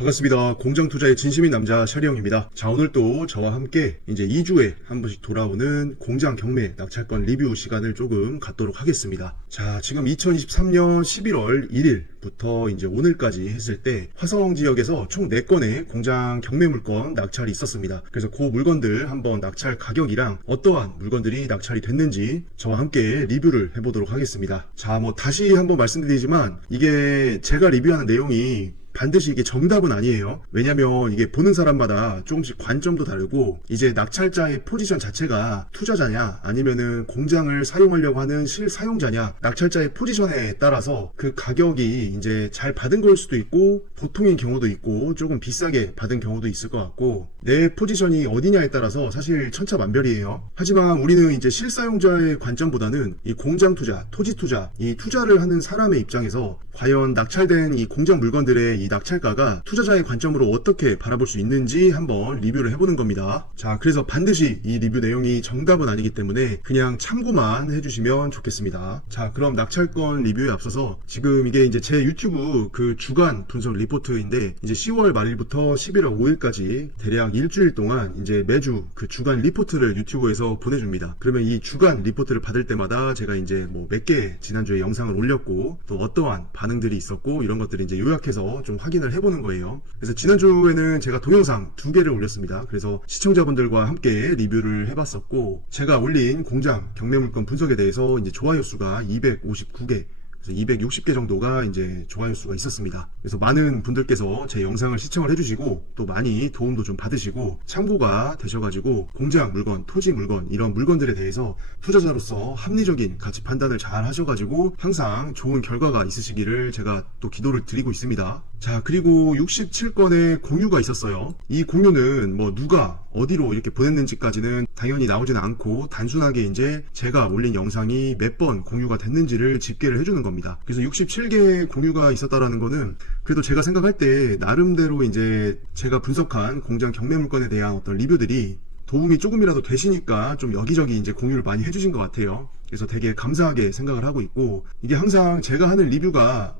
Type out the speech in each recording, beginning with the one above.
반갑습니다. 공장 투자의 진심인 남자 샤리형입니다. 자, 오늘 또 저와 함께 이제 2주에 한 번씩 돌아오는 공장 경매 낙찰권 리뷰 시간을 조금 갖도록 하겠습니다. 자, 지금 2023년 11월 1일부터 이제 오늘까지 했을 때 화성 지역에서 총 4건의 공장 경매 물건 낙찰이 있었습니다. 그래서 그 물건들 한번 낙찰 가격이랑 어떠한 물건들이 낙찰이 됐는지 저와 함께 리뷰를 해보도록 하겠습니다. 자, 다시 한번 말씀드리지만 이게 제가 리뷰하는 내용이 반드시 이게 정답은 아니에요. 왜냐면 이게 보는 사람마다 조금씩 관점도 다르고 이제 낙찰자의 포지션 자체가 투자자냐 아니면은 공장을 사용하려고 하는 실사용자냐, 낙찰자의 포지션에 따라서 그 가격이 이제 잘 받은 걸 수도 있고 보통인 경우도 있고 조금 비싸게 받은 경우도 있을 것 같고, 내 포지션이 어디냐에 따라서 사실 천차만별이에요. 하지만 우리는 이제 실사용자의 관점보다는 이 공장 투자, 토지 투자, 이 투자를 하는 사람의 입장에서 과연 낙찰된 이 공장 물건들의 이 낙찰가가 투자자의 관점으로 어떻게 바라볼 수 있는지 한번 리뷰를 해보는 겁니다. 자, 그래서 반드시 이 리뷰 내용이 정답은 아니기 때문에 그냥 참고만 해주시면 좋겠습니다. 자, 그럼 낙찰권 리뷰에 앞서서 지금 이게 이제 제 유튜브 그 주간 분석 리포트인데 이제 10월 말일부터 11월 5일까지 대략 일주일 동안 이제 매주 그 주간 리포트를 유튜브에서 보내줍니다. 그러면 이 주간 리포트를 받을 때마다 제가 이제 몇 개 지난주에 영상을 올렸고 또 어떠한 반응들이 있었고 이런 것들을 이제 요약해서 좀 확인을 해보는 거예요. 그래서 지난주에는 제가 동영상 2개를 올렸습니다. 그래서 시청자분들과 함께 리뷰를 해봤었고, 제가 올린 공장 경매 물건 분석에 대해서 이제 좋아요 수가 259개, 그래서 260개 정도가 이제 좋아요 수가 있었습니다. 그래서 많은 분들께서 제 영상을 시청을 해주시고 또 많이 도움도 좀 받으시고 참고가 되셔가지고 공장 물건, 토지 물건 이런 물건들에 대해서 투자자로서 합리적인 가치 판단을 잘 하셔가지고 항상 좋은 결과가 있으시기를 제가 또 기도를 드리고 있습니다. 자, 그리고 67건의 공유가 있었어요. 이 공유는 누가 어디로 이렇게 보냈는지까지는 당연히 나오지는 않고 단순하게 이제 제가 올린 영상이 몇 번 공유가 됐는지를 집계를 해주는 겁니다. 그래서 67개의 공유가 있었다라는 거는 그래도 제가 생각할 때 나름대로 이제 제가 분석한 공장 경매 물건에 대한 어떤 리뷰들이 도움이 조금이라도 되시니까 좀 여기저기 이제 공유를 많이 해주신 것 같아요. 그래서 되게 감사하게 생각을 하고 있고, 이게 항상 제가 하는 리뷰가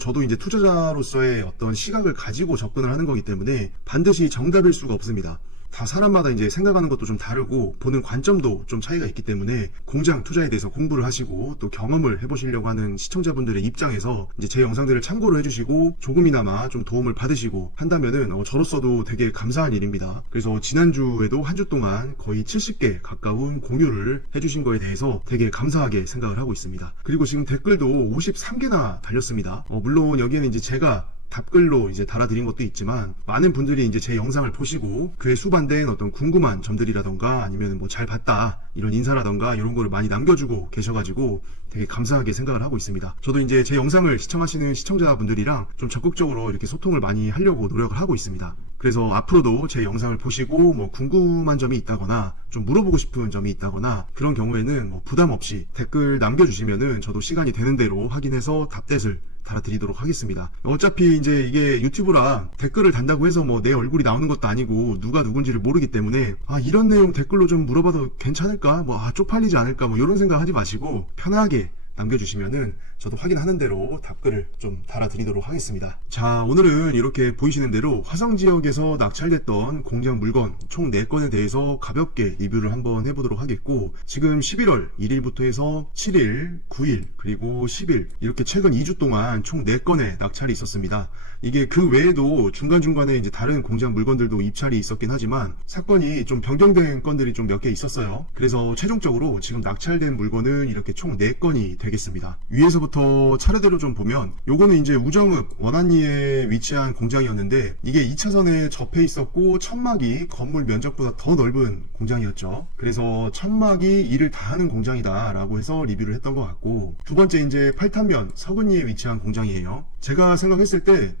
저도 이제 투자자로서의 어떤 시각을 가지고 접근을 하는 거기 때문에 반드시 정답일 수가 없습니다. 다 사람마다 이제 생각하는 것도 좀 다르고 보는 관점도 좀 차이가 있기 때문에 공장 투자에 대해서 공부를 하시고 또 경험을 해보시려고 하는 시청자분들의 입장에서 이제 제 영상들을 참고로 해주시고 조금이나마 좀 도움을 받으시고 한다면은 저로서도 되게 감사한 일입니다. 그래서 지난주에도 한 주 동안 거의 70개 가까운 공유를 해주신 거에 대해서 되게 감사하게 생각을 하고 있습니다. 그리고 지금 댓글도 53개나 달렸습니다. 물론 여기에는 이제 제가 답글로 이제 달아드린 것도 있지만 많은 분들이 이제 제 영상을 보시고 그에 수반된 어떤 궁금한 점들이라던가 아니면 잘 봤다 이런 인사라던가 이런 거를 많이 남겨주고 계셔가지고 되게 감사하게 생각을 하고 있습니다. 저도 이제 제 영상을 시청하시는 시청자분들이랑 좀 적극적으로 이렇게 소통을 많이 하려고 노력을 하고 있습니다. 그래서 앞으로도 제 영상을 보시고 궁금한 점이 있다거나 좀 물어보고 싶은 점이 있다거나 그런 경우에는 부담 없이 댓글 남겨주시면은 저도 시간이 되는 대로 확인해서 답댓을 달아드리도록 하겠습니다. 어차피 이제 이게 유튜브라 댓글을 단다고 해서 내 얼굴이 나오는 것도 아니고 누가 누군지를 모르기 때문에 이런 내용 댓글로 좀 물어봐도 괜찮을까? 쪽팔리지 않을까? 이런 생각 하지 마시고 편하게 남겨주시면은 저도 확인하는 대로 답글을 좀 달아드리도록 하겠습니다. 자, 오늘은 이렇게 보이시는 대로 화성 지역에서 낙찰됐던 공장 물건 총 4건에 대해서 가볍게 리뷰를 한번 해보도록 하겠고, 지금 11월 1일부터 해서 7일, 9일, 그리고 10일 이렇게 최근 2주 동안 총 4건의 낙찰이 있었습니다. 이게 그 외에도 중간중간에 이제 다른 공장 물건들도 입찰이 있었긴 하지만 사건이 좀 변경된 건들이 좀 몇 개 있었어요. 그래서 최종적으로 지금 낙찰된 물건은 이렇게 총 4건이 되겠습니다. 위에서부터 차례대로 좀 보면 요거는 이제 우정읍 원안리에 위치한 공장이었는데 이게 2차선에 접해 있었고 천막이 건물 면적보다 더 넓은 공장이었죠. 그래서 천막이 일을 다 하는 공장이다 라고 해서 리뷰를 했던 것 같고, 두 번째 이제 팔탄면 서근리에 위치한 공장이에요. 제가 생각했을 때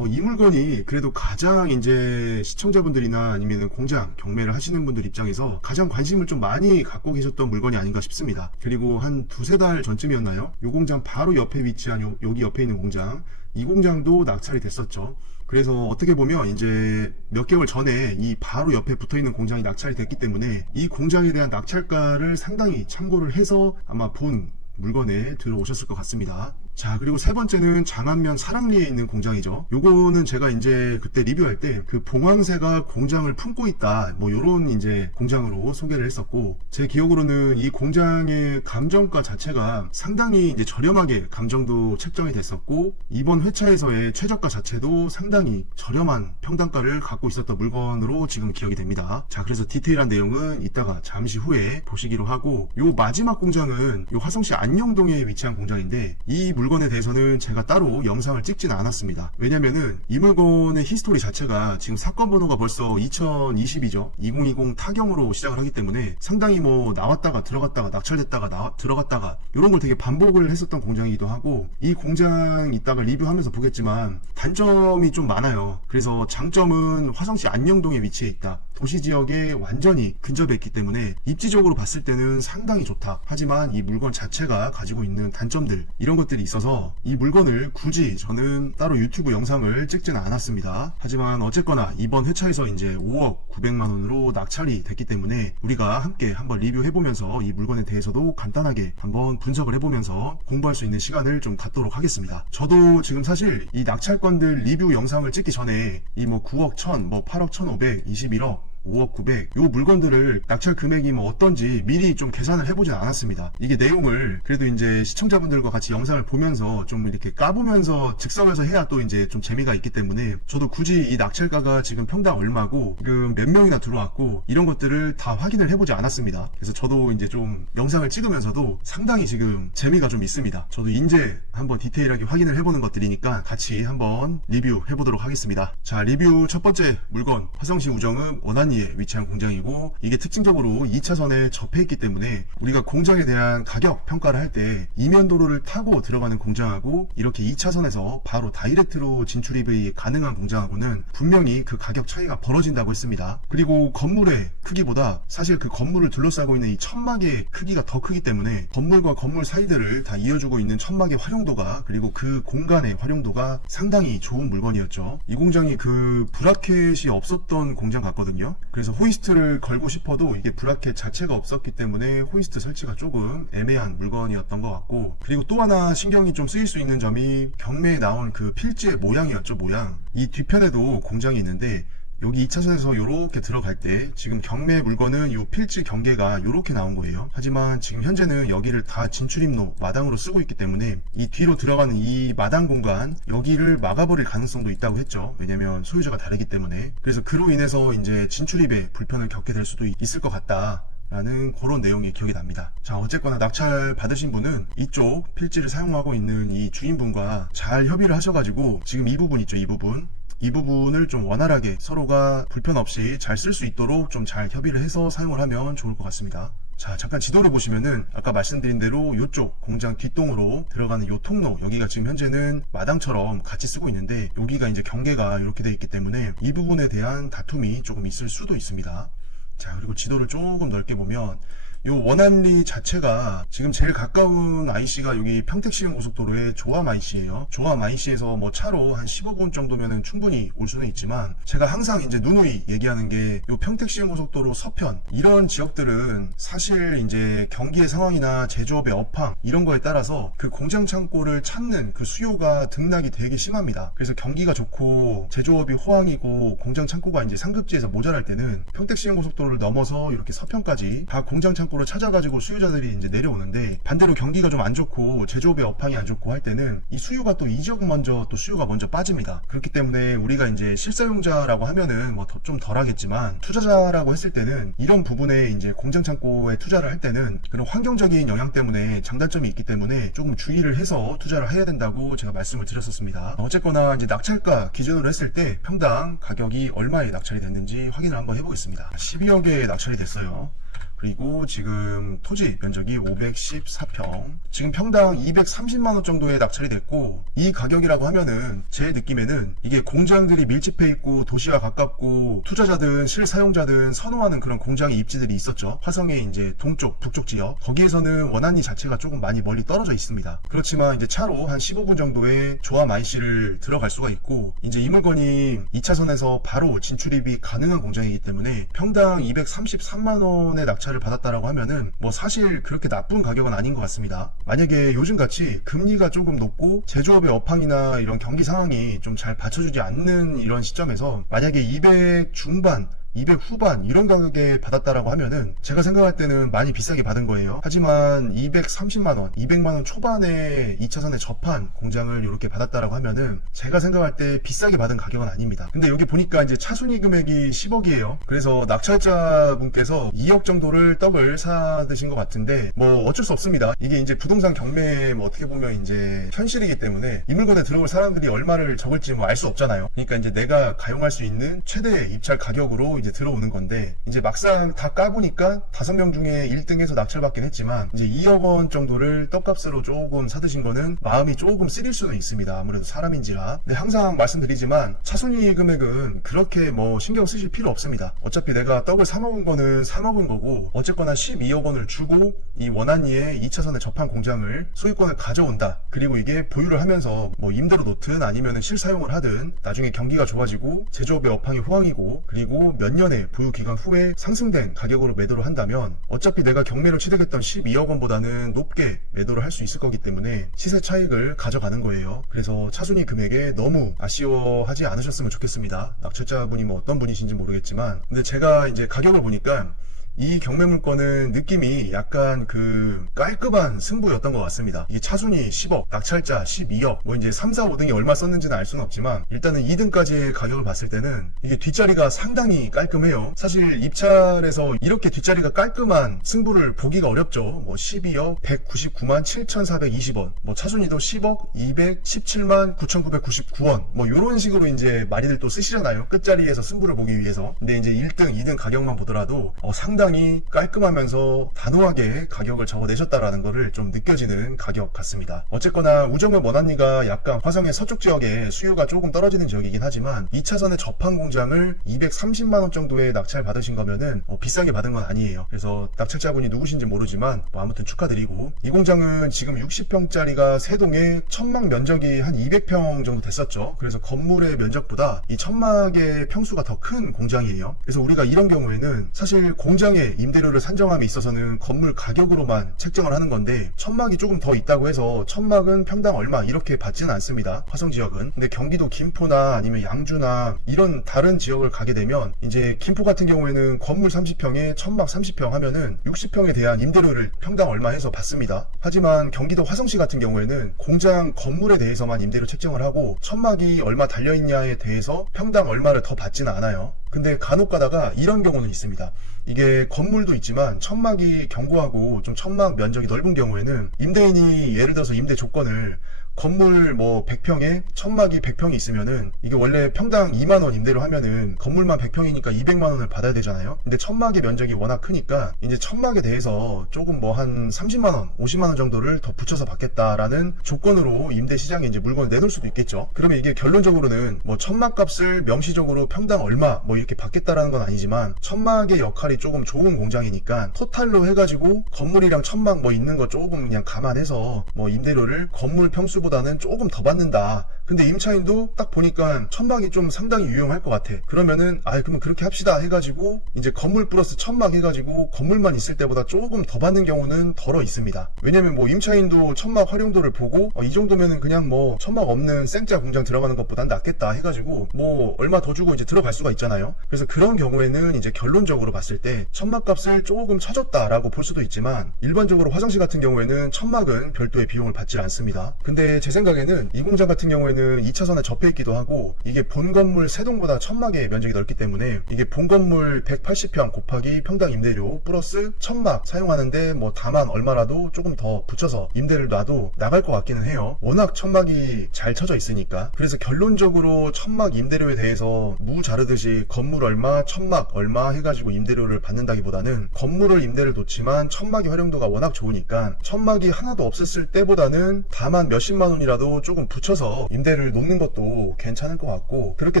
이 물건이 그래도 가장 이제 시청자분들이나 아니면 공장 경매를 하시는 분들 입장에서 가장 관심을 좀 많이 갖고 계셨던 물건이 아닌가 싶습니다. 그리고 한 2-3달 전쯤이었나요? 요 공장 바로 옆에 위치한 여기 옆에 있는 공장, 이 공장도 낙찰이 됐었죠. 그래서 어떻게 보면 이제 몇 개월 전에 이 바로 옆에 붙어있는 공장이 낙찰이 됐기 때문에 이 공장에 대한 낙찰가를 상당히 참고를 해서 아마 본 물건에 들어오셨을 것 같습니다. 자, 그리고 세 번째는 장안면 사랑리에 있는 공장이죠. 요거는 제가 이제 그때 리뷰할 때 그 봉황새가 공장을 품고 있다, 뭐 요런 이제 공장으로 소개를 했었고, 제 기억으로는 이 공장의 감정가 자체가 상당히 이제 저렴하게 감정도 책정이 됐었고, 이번 회차에서의 최저가 자체도 상당히 저렴한 평당가를 갖고 있었던 물건으로 지금 기억이 됩니다. 자, 그래서 디테일한 내용은 이따가 잠시 후에 보시기로 하고, 요 마지막 공장은 요 화성시 안녕동에 위치한 공장인데, 이 물건에 대해서는 제가 따로 영상을 찍지는 않았습니다. 왜냐면은 이 물건의 히스토리 자체가 지금 사건 번호가 벌써 2020이죠. 2020 타경으로 시작을 하기 때문에 상당히 뭐 나왔다가 들어갔다가 낙찰됐다가 들어갔다가 이런 걸 되게 반복을 했었던 공장이기도 하고, 이 공장 이따가 리뷰하면서 보겠지만 단점이 좀 많아요. 그래서 장점은 화성시 안녕동에 위치해 있다, 도시지역에 완전히 근접해 있기 때문에 입지적으로 봤을 때는 상당히 좋다. 하지만 이 물건 자체가 가지고 있는 단점들, 이런 것들이 있어서 이 물건을 굳이 저는 따로 유튜브 영상을 찍지는 않았습니다. 하지만 어쨌거나 이번 회차에서 이제 5억 900만원으로 낙찰이 됐기 때문에 우리가 함께 한번 리뷰해보면서 이 물건에 대해서도 간단하게 한번 분석을 해보면서 공부할 수 있는 시간을 좀 갖도록 하겠습니다. 저도 지금 사실 이 낙찰건들 리뷰 영상을 찍기 전에 이 뭐 9억 1000, 뭐 8억 1500, 21억, 5억 900, 요 물건들을 낙찰 금액이 뭐 어떤지 미리 좀 계산을 해보진 않았습니다. 이게 내용을 그래도 이제 시청자분들과 같이 영상을 보면서 좀 이렇게 까보면서 즉석에서 해야 또 이제 좀 재미가 있기 때문에, 저도 굳이 이 낙찰가가 지금 평당 얼마고 지금 몇 명이나 들어왔고 이런 것들을 다 확인을 해보지 않았습니다. 그래서 저도 이제 좀 영상을 찍으면서도 상당히 지금 재미가 좀 있습니다. 저도 이제 한번 디테일하게 확인을 해보는 것들이니까 같이 한번 리뷰 해보도록 하겠습니다. 자, 리뷰 첫 번째 물건, 화성시 우정읍 원안리에 위치한 공장이고, 이게 특징적으로 2차선에 접해 있기 때문에 우리가 공장에 대한 가격 평가를 할 때 이면도로를 타고 들어가는 공장하고 이렇게 2차선에서 바로 다이렉트로 진출입이 가능한 공장하고는 분명히 그 가격 차이가 벌어진다고 했습니다. 그리고 건물의 크기보다 사실 그 건물을 둘러싸고 있는 이 천막의 크기가 더 크기 때문에 건물과 건물 사이들을 다 이어주고 있는 천막의 활용도가, 그리고 그 공간의 활용도가 상당히 좋은 물건이었죠. 이 공장이 그 브라켓이 없었던 공장 같거든요. 그래서 호이스트를 걸고 싶어도 이게 브라켓 자체가 없었기 때문에 호이스트 설치가 조금 애매한 물건이었던 것 같고, 그리고 또 하나 신경이 좀 쓰일 수 있는 점이 경매에 나온 그 필지의 모양이었죠. 모양. 이 뒤편에도 공장이 있는데 여기 2차선에서 요렇게 들어갈 때 지금 경매 물건은 요 필지 경계가 요렇게 나온 거예요. 하지만 지금 현재는 여기를 다 진출입로 마당으로 쓰고 있기 때문에 이 뒤로 들어가는 이 마당 공간, 여기를 막아버릴 가능성도 있다고 했죠. 왜냐면 소유자가 다르기 때문에. 그래서 그로 인해서 이제 진출입에 불편을 겪게 될 수도 있을 것 같다 라는 그런 내용이 기억이 납니다. 자, 어쨌거나 낙찰 받으신 분은 이쪽 필지를 사용하고 있는 이 주인분과 잘 협의를 하셔가지고 지금 이 부분 있죠. 이 부분을 좀 원활하게 서로가 불편 없이 잘 쓸 수 있도록 좀 잘 협의를 해서 사용을 하면 좋을 것 같습니다. 자, 잠깐 지도를 보시면은 아까 말씀드린 대로 이쪽 공장 뒷동으로 들어가는 요 통로, 여기가 지금 현재는 마당처럼 같이 쓰고 있는데 여기가 이제 경계가 이렇게 되어 있기 때문에 이 부분에 대한 다툼이 조금 있을 수도 있습니다. 자, 그리고 지도를 조금 넓게 보면 요 원안리 자체가 지금 제일 가까운 IC가 여기 평택시흥고속도로의 조암 IC예요. 조암 IC에서 뭐 차로 한 15분 정도면은 충분히 올 수는 있지만, 제가 항상 이제 누누이 얘기하는 게 요 평택시흥고속도로 서편 이런 지역들은 사실 이제 경기의 상황이나 제조업의 업황 이런 거에 따라서 그 공장 창고를 찾는 그 수요가 등락이 되게 심합니다. 그래서 경기가 좋고 제조업이 호황이고 공장 창고가 이제 상급지에서 모자랄 때는 평택시흥고속도로를 넘어서 이렇게 서편까지 다 공장 창고 로 찾아가지고 수요자들이 이제 내려오는데, 반대로 경기가 좀 안 좋고 제조업의 업황이 안 좋고 할 때는 이 수요가 또 이 지역 먼저 또 수요가 먼저 빠집니다. 그렇기 때문에 우리가 이제 실사용자라고 하면은 뭐 좀 덜하겠지만 투자자라고 했을 때는 이런 부분에 이제 공장 창고에 투자를 할 때는 그런 환경적인 영향 때문에 장단점이 있기 때문에 조금 주의를 해서 투자를 해야 된다고 제가 말씀을 드렸었습니다. 어쨌거나 이제 낙찰가 기준으로 했을 때 평당 가격이 얼마에 낙찰이 됐는지 확인을 한번 해보겠습니다. 12억에 낙찰이 됐어요. 그리고 지금 토지 면적이 514평, 지금 평당 230만원 정도에 낙찰이 됐고, 이 가격이라고 하면은 제 느낌에는 이게 공장들이 밀집해 있고 도시와 가깝고 투자자든 실사용자든 선호하는 그런 공장의 입지들이 있었죠. 화성의 이제 동쪽 북쪽 지역, 거기에서는 원안리 자체가 조금 많이 멀리 떨어져 있습니다. 그렇지만 이제 차로 한 15분 정도의 조암 IC를 들어갈 수가 있고, 이제 이 물건이 2차선에서 바로 진출입이 가능한 공장이기 때문에 평당 233만원의 낙찰 낙찰을 받았다라고 하면은 뭐 사실 그렇게 나쁜 가격은 아닌 것 같습니다. 만약에 요즘같이 금리가 조금 높고 제조업의 업황이나 이런 경기 상황이 좀 잘 받쳐주지 않는 이런 시점에서 만약에 200 중반 200 후반 이런 가격에 받았다라고 하면은 제가 생각할 때는 많이 비싸게 받은 거예요. 하지만 230만원 200만원 초반에 2차선에 접한 공장을 이렇게 받았다라고 하면은 제가 생각할 때 비싸게 받은 가격은 아닙니다. 근데 여기 보니까 이제 차순위 금액이 10억이에요 그래서 낙찰자 분께서 2억 정도를 떡을 사드신 것 같은데 뭐 어쩔 수 없습니다. 이게 이제 부동산 경매 뭐 어떻게 보면 이제 현실이기 때문에 이 물건에 들어올 사람들이 얼마를 적을지 뭐 알 수 없잖아요. 그러니까 이제 내가 가용할 수 있는 최대 입찰 가격으로 이제 들어오는 건데 이제 막상 다 까보니까 5명 중에 1등해서 낙찰받긴 했지만 이제 2억 원 정도를 떡값으로 조금 사드신 거는 마음이 조금 쓰릴 수는 있습니다. 아무래도 사람인지라. 근데 항상 말씀드리지만 차순위 금액은 그렇게 뭐 신경 쓰실 필요 없습니다. 어차피 내가 떡을 사 먹은 거는 사 먹은 거고 어쨌거나 12억 원을 주고 이 원안리에 2차선에 접한 공장을 소유권을 가져온다. 그리고 이게 보유를 하면서 뭐 임대로 놓든 아니면 실사용을 하든 나중에 경기가 좋아지고 제조업의 업황이 호황이고 그리고 몇 년의 보유기간 후에 상승된 가격으로 매도를 한다면 어차피 내가 경매로 취득했던 12억 원보다는 높게 매도를 할 수 있을 거기 때문에 시세 차익을 가져가는 거예요. 그래서 차순위 금액에 너무 아쉬워하지 않으셨으면 좋겠습니다. 낙찰자분이 뭐 어떤 분이신지 모르겠지만 근데 제가 이제 가격을 보니까 이 경매 물건은 느낌이 약간 그 깔끔한 승부였던 것 같습니다. 이게 차순위 10억, 낙찰자 12억, 뭐 이제 3, 4, 5등이 얼마 썼는지는 알 수는 없지만 일단은 2등까지의 가격을 봤을 때는 이게 뒷자리가 상당히 깔끔해요. 사실 입찰에서 이렇게 뒷자리가 깔끔한 승부를 보기가 어렵죠. 뭐 12억, 199만 7,420원, 뭐 차순위도 10억, 217만 9,999원, 뭐 이런 식으로 이제 많이들 또 쓰시잖아요. 끝자리에서 승부를 보기 위해서. 근데 이제 1등, 2등 가격만 보더라도 상당히 깔끔하면서 단호하게 가격을 적어내셨다라는 거를 좀 느껴지는 가격 같습니다. 어쨌거나 우정읍 원안리가 약간 화성의 서쪽 지역에 수요가 조금 떨어지는 지역이긴 하지만 2차선에 접한 공장을 230만원 정도에 낙찰 받으신 거면은 비싸게 받은 건 아니에요. 그래서 낙찰자분이 누구신지 모르지만 뭐 아무튼 축하드리고 이 공장은 지금 60평짜리가 3동에 천막 면적이 한 200평 정도 됐었죠. 그래서 건물의 면적보다 이 천막의 평수가 더 큰 공장이에요. 그래서 우리가 이런 경우에는 사실 공장 임대료를 산정함에 있어서는 건물 가격으로만 책정을 하는 건데 천막이 조금 더 있다고 해서 천막은 평당 얼마 이렇게 받지는 않습니다. 화성 지역은. 근데 경기도 김포나 아니면 양주나 이런 다른 지역을 가게 되면 이제 김포 같은 경우에는 건물 30평에 천막 30평 하면은 60평에 대한 임대료를 평당 얼마 해서 받습니다. 하지만 경기도 화성시 같은 경우에는 공장 건물에 대해서만 임대료 책정을 하고 천막이 얼마 달려있냐에 대해서 평당 얼마를 더 받지는 않아요. 근데 간혹 가다가 이런 경우는 있습니다. 이게 건물도 있지만 천막이 견고하고 좀 천막 면적이 넓은 경우에는 임대인이 예를 들어서 임대 조건을 건물 뭐 100평에 천막이 100평이 있으면은 이게 원래 평당 2만원 임대로 하면은 건물만 100평이니까 200만원을 받아야 되잖아요. 근데 천막의 면적이 워낙 크니까 이제 천막에 대해서 조금 뭐 한 30만원 50만원 정도를 더 붙여서 받겠다라는 조건으로 임대 시장에 이제 물건을 내놓을 수도 있겠죠. 그러면 이게 결론적으로는 뭐 천막 값을 명시적으로 평당 얼마 뭐 이렇게 받겠다라는 건 아니지만 천막의 역할이 조금 좋은 공장이니까 토탈로 해가지고 건물이랑 천막 뭐 있는 거 조금 그냥 감안해서 뭐 임대료를 건물 평수 보다는 조금 더 받는다. 근데 임차인도 딱 보니까 천막이 좀 상당히 유용할 것 같아. 그러면은 그러면 그렇게 합시다 해가지고 이제 건물 플러스 천막 해가지고 건물만 있을 때보다 조금 더 받는 경우는 덜어 있습니다. 왜냐면 뭐 임차인도 천막 활용도를 보고 이 정도면은 그냥 뭐 천막 없는 생짜 공장 들어가는 것보단 낫겠다 해가지고 뭐 얼마 더 주고 이제 들어갈 수가 있잖아요. 그래서 그런 경우에는 이제 결론적으로 봤을 때 천막 값을 조금 쳐줬다라고 볼 수도 있지만 일반적으로 화성시 같은 경우에는 천막은 별도의 비용을 받지 않습니다. 근데 제 생각에는 이 공장 같은 경우에는 2차선에 접해 있기도 하고 이게 본 건물 3동보다 천막의 면적이 넓기 때문에 이게 본 건물 180평 곱하기 평당 임대료 플러스 천막 사용하는데 뭐 다만 얼마라도 조금 더 붙여서 임대를 놔도 나갈 것 같기는 해요. 워낙 천막이 잘 쳐져 있으니까. 그래서 결론적으로 천막 임대료에 대해서 무 자르듯이 건물 얼마 천막 얼마 해가지고 임대료를 받는다기보다는 건물을 임대를 놓지만 천막의 활용도가 워낙 좋으니까 천막이 하나도 없었을 때보다는 다만 몇십만 원이라도 조금 붙여서 임대를 놓는 것도 괜찮을 것 같고 그렇게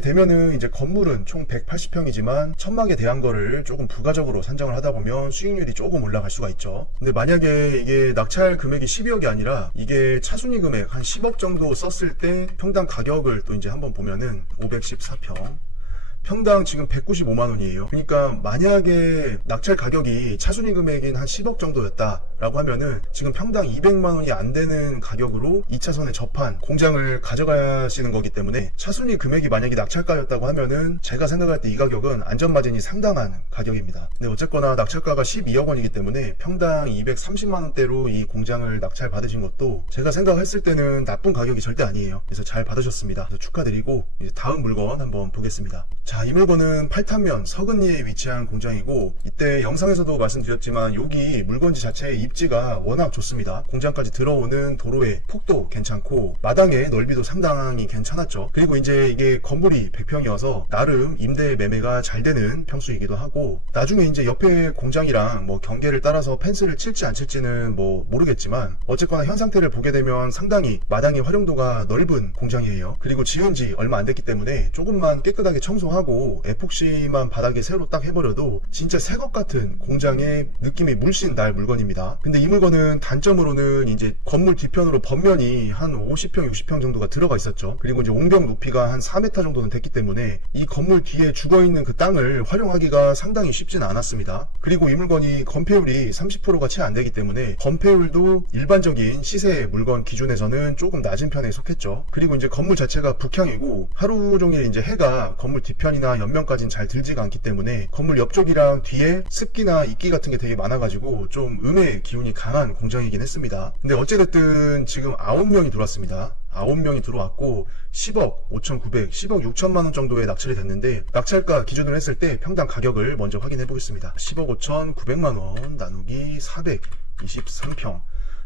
되면은 이제 건물은 총 180평이지만 천막에 대한 거를 조금 부가적으로 산정을 하다 보면 수익률이 조금 올라갈 수가 있죠. 근데 만약에 이게 낙찰 금액이 12억이 아니라 이게 차순위 금액 한 10억 정도 썼을 때 평당 가격을 또 이제 한번 보면은 514평 평당 지금 195만원이에요. 그러니까 만약에 낙찰 가격이 차순위 금액인 한 10억 정도였다라고 하면은 지금 평당 200만원이 안 되는 가격으로 2차선에 접한 공장을 가져가시는 거기 때문에 차순위 금액이 만약에 낙찰가였다고 하면은 제가 생각할 때 이 가격은 안전마진이 상당한 가격입니다. 근데 어쨌거나 낙찰가가 12억 원이기 때문에 평당 230만원대로 이 공장을 낙찰 받으신 것도 제가 생각했을 때는 나쁜 가격이 절대 아니에요. 그래서 잘 받으셨습니다. 그래서 축하드리고 이제 다음 물건 한번 보겠습니다. 자, 이 물건은 팔탄면 서근리에 위치한 공장이고, 이때 영상에서도 말씀드렸지만 여기 물건지 자체의 입지가 워낙 좋습니다. 공장까지 들어오는 도로의 폭도 괜찮고 마당의 넓이도 상당히 괜찮았죠. 그리고 이제 이게 건물이 100평이어서 나름 임대 매매가 잘 되는 평수이기도 하고, 나중에 이제 옆에 공장이랑 뭐 경계를 따라서 펜스를 칠지 안 칠지는 뭐 모르겠지만 어쨌거나 현 상태를 보게 되면 상당히 마당의 활용도가 넓은 공장이에요. 그리고 지은 지 얼마 안 됐기 때문에 조금만 깨끗하게 청소하고 에폭시만 바닥에 새로 딱 해버려도 진짜 새것 같은 공장의 느낌이 물씬 날 물건입니다. 근데 이 물건은 단점으로는 이제 건물 뒤편으로 번면이 한 50평 60평 정도가 들어가 있었죠. 그리고 이제 옹벽 높이가 한 4m 정도는 됐기 때문에 이 건물 뒤에 죽어있는 그 땅을 활용하기가 상당히 쉽진 않았습니다. 그리고 이 물건이 건폐율이 30%가 채 안 되기 때문에 건폐율도 일반적인 시세 물건 기준에서는 조금 낮은 편에 속했죠. 그리고 이제 건물 자체가 북향이고 하루 종일 이제 해가 건물 뒤편이나 옆면까지는 잘 들지가 않기 때문에 건물 옆쪽이랑 뒤에 습기나 이끼 같은 게 되게 많아가지고 좀 음의 기운이 강한 공장이긴 했습니다. 근데 어찌됐든 지금 9명이 들어왔습니다. 9명이 들어왔고 10억 5,900, 10억 6천만원 정도에 낙찰이 됐는데, 낙찰가 기준으로 했을 때 평당 가격을 먼저 확인해 보겠습니다. 10억 5,900만원 나누기 423평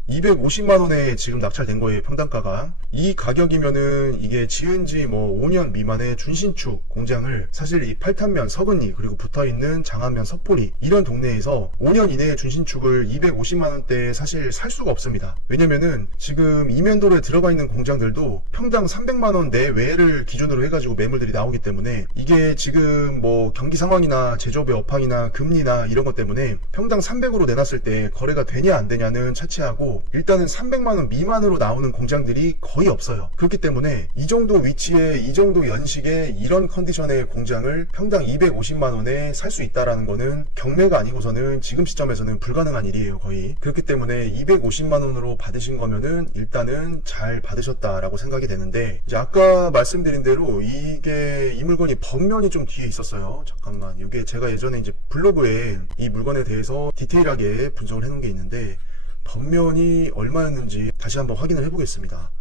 250만원에 지금 낙찰된 거예요. 평당가가. 이 가격이면은 이게 지은지 뭐 5년 미만의 준신축 공장을 사실 이 팔탄면 서근리 그리고 붙어있는 장안면 서포리 이런 동네에서 5년 이내에 준신축을 250만원대에 사실 살 수가 없습니다. 왜냐면은 지금 이면도로에 들어가 있는 공장들도 평당 300만원 내외를 기준으로 해가지고 매물들이 나오기 때문에 이게 지금 뭐 경기 상황이나 제조업의 업황이나 금리나 이런 것 때문에 평당 300으로 내놨을 때 거래가 되냐 안 되냐는 차치하고 일단은 300만원 미만으로 나오는 공장들이 거의 없어요. 그렇기 때문에 이 정도 위치에 이 정도 연식에 이런 컨디션의 공장을 평당 250만원에 살 수 있다라는 거는 경매가 아니고서는 지금 시점에서는 불가능한 일이에요. 거의. 그렇기 때문에 250만원으로 받으신 거면은 일단은 잘 받으셨다라고 생각이 되는데, 이제 아까 말씀드린 대로 이게 이 물건이 번면이 좀 뒤에 있었어요. 잠깐만, 이게 제가 예전에 이제 블로그에 이 물건에 대해서 디테일하게 분석을 해놓은 게 있는데 번면이 얼마였는지 다시 한번 확인을 해보겠습니다.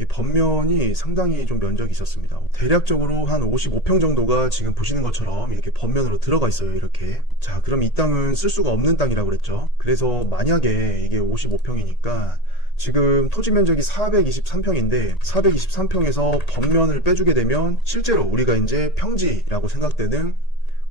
이 번면이 상당히 좀 면적이 있었습니다. 대략적으로 한 55평 정도가 지금 보시는 것처럼 이렇게 번면으로 들어가 있어요. 이렇게. 자, 그럼 이 땅은 쓸 수가 없는 땅이라고 그랬죠. 그래서 만약에 이게 55평이니까 지금 토지 면적이 423평인데 423평에서 번면을 빼주게 되면 실제로 우리가 이제 평지라고 생각되는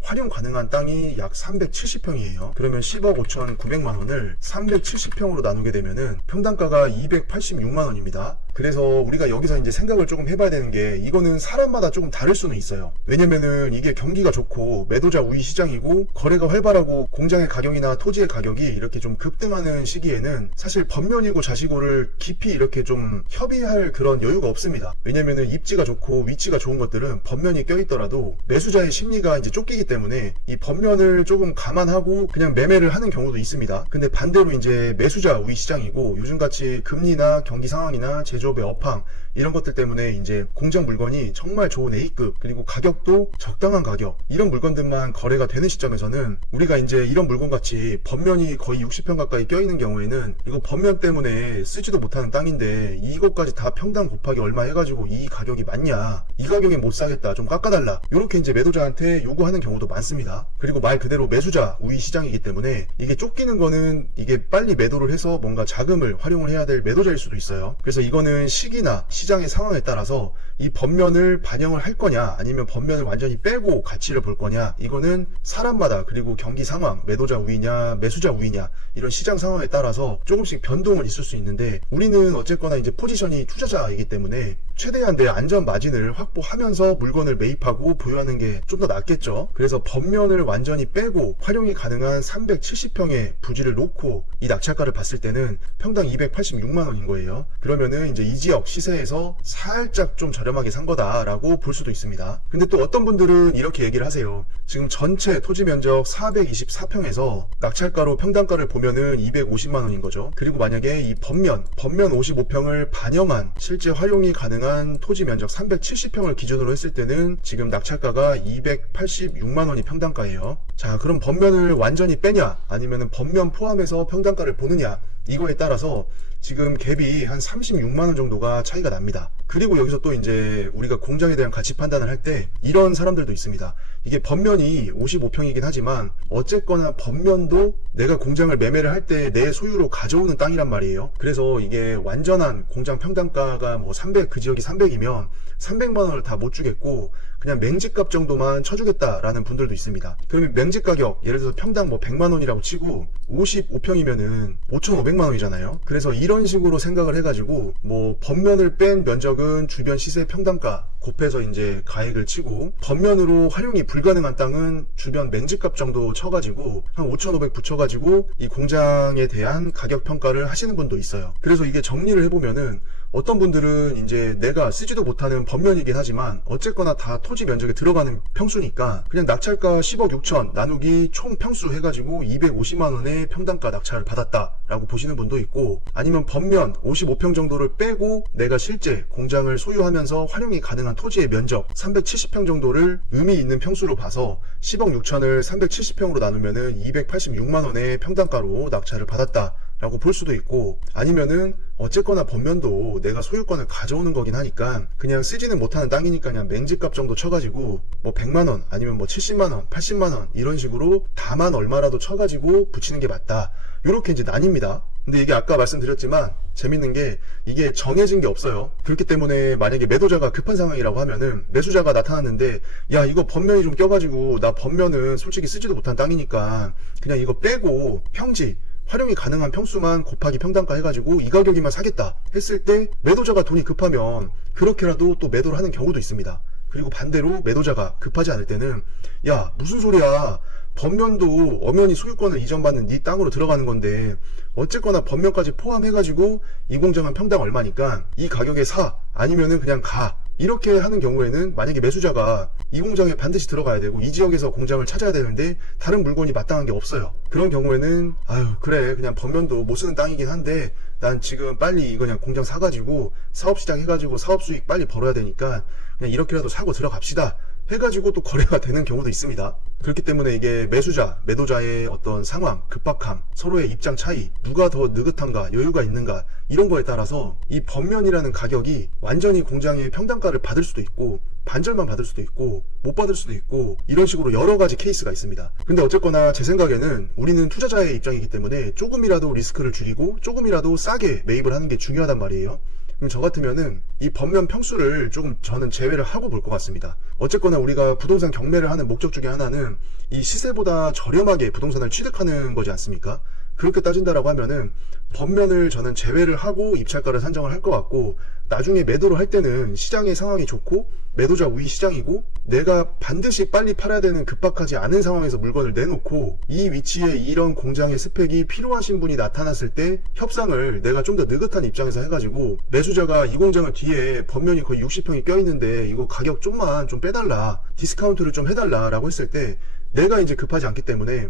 활용 가능한 땅이 약 370평이에요. 그러면 10억 5,900만원을 370평으로 나누게 되면은 평당가가 286만원입니다. 그래서 우리가 여기서 이제 생각을 조금 해봐야 되는 게, 이거는 사람마다 조금 다를 수는 있어요. 왜냐면은 이게 경기가 좋고 매도자 우위 시장이고 거래가 활발하고 공장의 가격이나 토지의 가격이 이렇게 좀 급등하는 시기에는 사실 번면이고 자시고를 깊이 이렇게 좀 협의할 그런 여유가 없습니다. 왜냐면은 입지가 좋고 위치가 좋은 것들은 번면이 껴있더라도 매수자의 심리가 이제 쫓기기 때문에 이 번면을 조금 감안하고 그냥 매매를 하는 경우도 있습니다. 근데 반대로 이제 매수자 우위 시장이고 요즘같이 금리나 경기 상황이나 제조업의 업황 이런 것들 때문에 이제 공장 물건이 정말 좋은 A급 그리고 가격도 적당한 가격 이런 물건들만 거래가 되는 시점에서는 우리가 이제 이런 물건 같이 번면이 거의 60평 가까이 껴있는 경우에는 이거 번면 때문에 쓰지도 못하는 땅인데 이것까지 다 평당 곱하기 얼마 해가지고 이 가격이 맞냐, 이 가격에 못 사겠다, 좀 깎아달라, 이렇게 이제 매도자한테 요구하는 경우도 많습니다. 그리고 말 그대로 매수자 우위 시장이기 때문에 이게 쫓기는 거는 이게 빨리 매도를 해서 뭔가 자금을 활용을 해야 될 매도자일 수도 있어요. 그래서 이거는 시기나 시장의 상황에 따라서 이 번면을 반영을 할 거냐 아니면 번면을 완전히 빼고 가치를 볼 거냐, 이거는 사람마다 그리고 경기 상황, 매도자 우위냐 매수자 우위냐 이런 시장 상황에 따라서 조금씩 변동은 있을 수 있는데, 우리는 어쨌거나 이제 포지션이 투자자이기 때문에 최대한 내 안전 마진을 확보하면서 물건을 매입하고 보유하는 게 좀 더 낫겠죠. 그래서 번면을 완전히 빼고 활용이 가능한 370평의 부지를 놓고 이 낙찰가를 봤을 때는 평당 286만원인 거예요. 그러면은 이제 이 지역 시세에서 살짝 좀 저렴한 저렴하게 산 거다라고 볼 수도 있습니다. 근데 또 어떤 분들은 이렇게 얘기를 하세요. 지금 전체 토지 면적 424평에서 낙찰가로 평당가를 보면은 250만 원인 거죠. 그리고 만약에 이 번면 55평을 반영한 실제 활용이 가능한 토지 면적 370평을 기준으로 했을 때는 지금 낙찰가가 286만 원이 평당가예요. 자, 그럼 번면을 완전히 빼냐 아니면은 번면 포함해서 평당가를 보느냐, 이거에 따라서 지금 갭이 한 36만 원 정도가 차이가 납니다. 그리고 여기서 또 이제 우리가 공장에 대한 가치 판단을 할 때 이런 사람들도 있습니다. 이게 번면이 55평이긴 하지만 어쨌거나 번면도 내가 공장을 매매를 할 때 내 소유로 가져오는 땅이란 말이에요. 그래서 이게 완전한 공장 평당가가 뭐 300, 그 지역이 300이면 300만 원을 다 못 주겠고 그냥 맹지값 정도만 쳐주겠다라는 분들도 있습니다. 그러면 맹지 가격 예를 들어서 평당 뭐 100만 원이라고 치고 55평이면은 5,500만 원이잖아요. 그래서 이런 식으로 생각을 해가지고 뭐 번면을 뺀 면적은 주변 시세 평당가 곱해서 이제 가액을 치고 번면으로 활용이 불가능한 땅은 주변 맹지값 정도 쳐가지고 한 5,500 붙여가지고 이 공장에 대한 가격 평가를 하시는 분도 있어요. 그래서 이게 정리를 해보면은 어떤 분들은 이제 내가 쓰지도 못하는 번면이긴 하지만 어쨌거나 다 토지 면적에 들어가는 평수니까 그냥 낙찰가 10억 6천 나누기 총 평수 해가지고 250만 원의 평당가 낙찰을 받았다라고 보시는 분도 있고, 아니면 번면 55평 정도를 빼고 내가 실제 공장을 소유하면서 활용이 가능한 토지의 면적 370평 정도를 의미 있는 평수로 봐서 10억 6천을 370평으로 나누면은 286만 원의 평당가로 낙찰을 받았다 라고 볼 수도 있고, 아니면은 어쨌거나 번면도 내가 소유권을 가져오는 거긴 하니까 그냥 쓰지는 못하는 땅이니까 그냥 맹지값 정도 쳐가지고 뭐 100만원 아니면 뭐 70만원 80만원 이런 식으로 다만 얼마라도 쳐가지고 붙이는 게 맞다, 요렇게 이제 나뉩니다. 근데 이게 아까 말씀드렸지만 재밌는 게 이게 정해진 게 없어요. 그렇기 때문에 만약에 매도자가 급한 상황이라고 하면은 매수자가 나타났는데 야 이거 번면이 좀 껴가지고 나 번면은 솔직히 쓰지도 못한 땅이니까 그냥 이거 빼고 평지 활용이 가능한 평수만 곱하기 평당가 해가지고 이 가격이면 사겠다 했을 때 매도자가 돈이 급하면 그렇게라도 또 매도를 하는 경우도 있습니다. 그리고 반대로 매도자가 급하지 않을 때는 야 무슨 소리야, 번면도 엄연히 소유권을 이전받는 네 땅으로 들어가는 건데 어쨌거나 번면까지 포함해가지고 이 공장은 평당 얼마니까 이 가격에 사 아니면은 그냥 가, 이렇게 하는 경우에는 만약에 매수자가 이 공장에 반드시 들어가야 되고 이 지역에서 공장을 찾아야 되는데 다른 물건이 마땅한 게 없어요. 그런 경우에는 아유 그래 그냥 번면도 못 쓰는 땅이긴 한데 난 지금 빨리 이거 그냥 공장 사가지고 사업 시작해가지고 사업 수익 빨리 벌어야 되니까 그냥 이렇게라도 사고 들어갑시다 해가지고 또 거래가 되는 경우도 있습니다. 그렇기 때문에 이게 매수자, 매도자의 어떤 상황, 급박함, 서로의 입장 차이, 누가 더 느긋한가, 여유가 있는가, 이런 거에 따라서 이 번면이라는 가격이 완전히 공장의 평당가를 받을 수도 있고 반절만 받을 수도 있고 못 받을 수도 있고 이런 식으로 여러 가지 케이스가 있습니다. 근데 어쨌거나 제 생각에는 우리는 투자자의 입장이기 때문에 조금이라도 리스크를 줄이고 조금이라도 싸게 매입을 하는 게 중요하단 말이에요. 그럼 저 같으면은 이 번면 평수를 조금 저는 제외를 하고 볼 것 같습니다. 어쨌거나 우리가 부동산 경매를 하는 목적 중에 하나는 이 시세보다 저렴하게 부동산을 취득하는 거지 않습니까? 그렇게 따진다라고 하면은 번면을 저는 제외를 하고 입찰가를 산정을 할 것 같고, 나중에 매도를 할 때는 시장의 상황이 좋고 매도자 우위 시장이고 내가 반드시 빨리 팔아야 되는 급박하지 않은 상황에서 물건을 내놓고 이 위치에 이런 공장의 스펙이 필요하신 분이 나타났을 때 협상을 내가 좀 더 느긋한 입장에서 해가지고 매수자가 이 공장을 뒤에 번면이 거의 60평이 껴있는데 이거 가격 좀만 좀 빼달라, 디스카운트를 좀 해달라 라고 했을 때 내가 이제 급하지 않기 때문에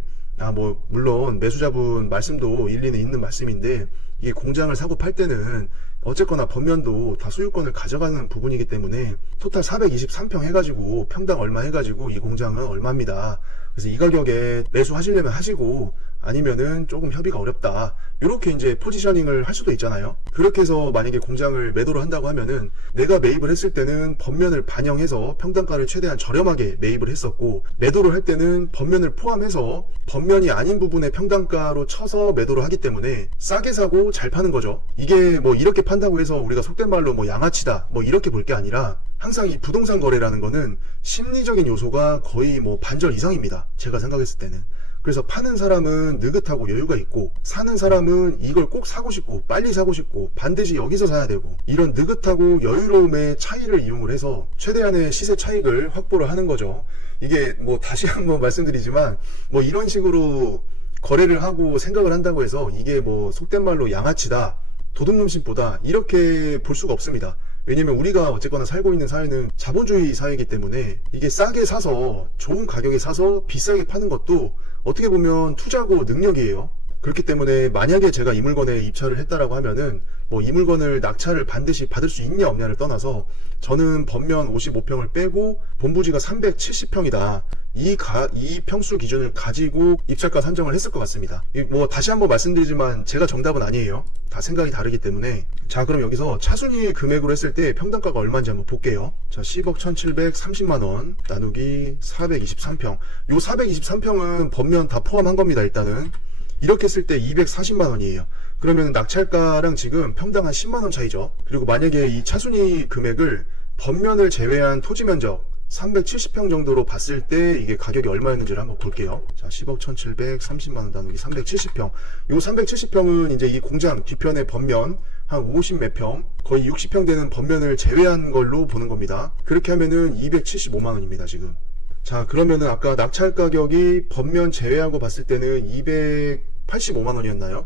뭐 물론 매수자분 말씀도 일리는 있는 말씀인데 이게 공장을 사고 팔 때는 어쨌거나 번면도 다 소유권을 가져가는 부분이기 때문에 토탈 423평 해가지고 평당 얼마 해가지고 이 공장은 얼마입니다. 그래서 이 가격에 매수하시려면 하시고 아니면은 조금 협의가 어렵다, 이렇게 이제 포지셔닝을 할 수도 있잖아요. 그렇게 해서 만약에 공장을 매도를 한다고 하면은 내가 매입을 했을 때는 번면을 반영해서 평당가를 최대한 저렴하게 매입을 했었고 매도를 할 때는 번면을 포함해서 번면이 아닌 부분의 평당가로 쳐서 매도를 하기 때문에 싸게 사고 잘 파는 거죠. 이게 뭐 이렇게 판다고 해서 우리가 속된 말로 뭐 양아치다 뭐 이렇게 볼 게 아니라 항상 이 부동산 거래라는 거는 심리적인 요소가 거의 뭐 반절 이상입니다. 제가 생각했을 때는. 그래서 파는 사람은 느긋하고 여유가 있고 사는 사람은 이걸 꼭 사고 싶고 빨리 사고 싶고 반드시 여기서 사야 되고, 이런 느긋하고 여유로움의 차이를 이용을 해서 최대한의 시세 차익을 확보를 하는 거죠. 이게 뭐 다시 한번 말씀드리지만 뭐 이런 식으로 거래를 하고 생각을 한다고 해서 이게 뭐 속된 말로 양아치다, 도둑놈심보다 이렇게 볼 수가 없습니다. 왜냐면 우리가 어쨌거나 살고 있는 사회는 자본주의 사회이기 때문에 이게 싸게 사서 좋은 가격에 사서 비싸게 파는 것도 어떻게 보면 투자고 능력이에요. 그렇기 때문에 만약에 제가 이 물건에 입찰을 했다라고 하면은 뭐 이 물건을 낙찰을 반드시 받을 수 있냐 없냐를 떠나서 저는 번면 55평을 빼고 본부지가 370평이다. 이 평수 기준을 가지고 입찰가 산정을 했을 것 같습니다. 뭐 다시 한번 말씀드리지만 제가 정답은 아니에요. 다 생각이 다르기 때문에. 자, 그럼 여기서 차순위 금액으로 했을 때 평당가가 얼마인지 한번 볼게요. 자, 10억 1730만원 나누기 423평. 요 423평은 번면 다 포함한 겁니다. 일단은 이렇게 했을 때 240만원이에요. 그러면 낙찰가랑 지금 평당 한 10만원 차이죠. 그리고 만약에 이 차순위 금액을 번면을 제외한 토지 면적 370평 정도로 봤을 때 이게 가격이 얼마였는지를 한번 볼게요. 자, 10억 1730만원 나누기 370평. 요 370평은 이제 이 공장 뒤편의 번면 한 50 몇 평, 거의 60평 되는 번면을 제외한 걸로 보는 겁니다. 그렇게 하면은 275만원입니다, 지금. 자, 그러면은 아까 낙찰 가격이 번면 제외하고 봤을 때는 285만원이었나요?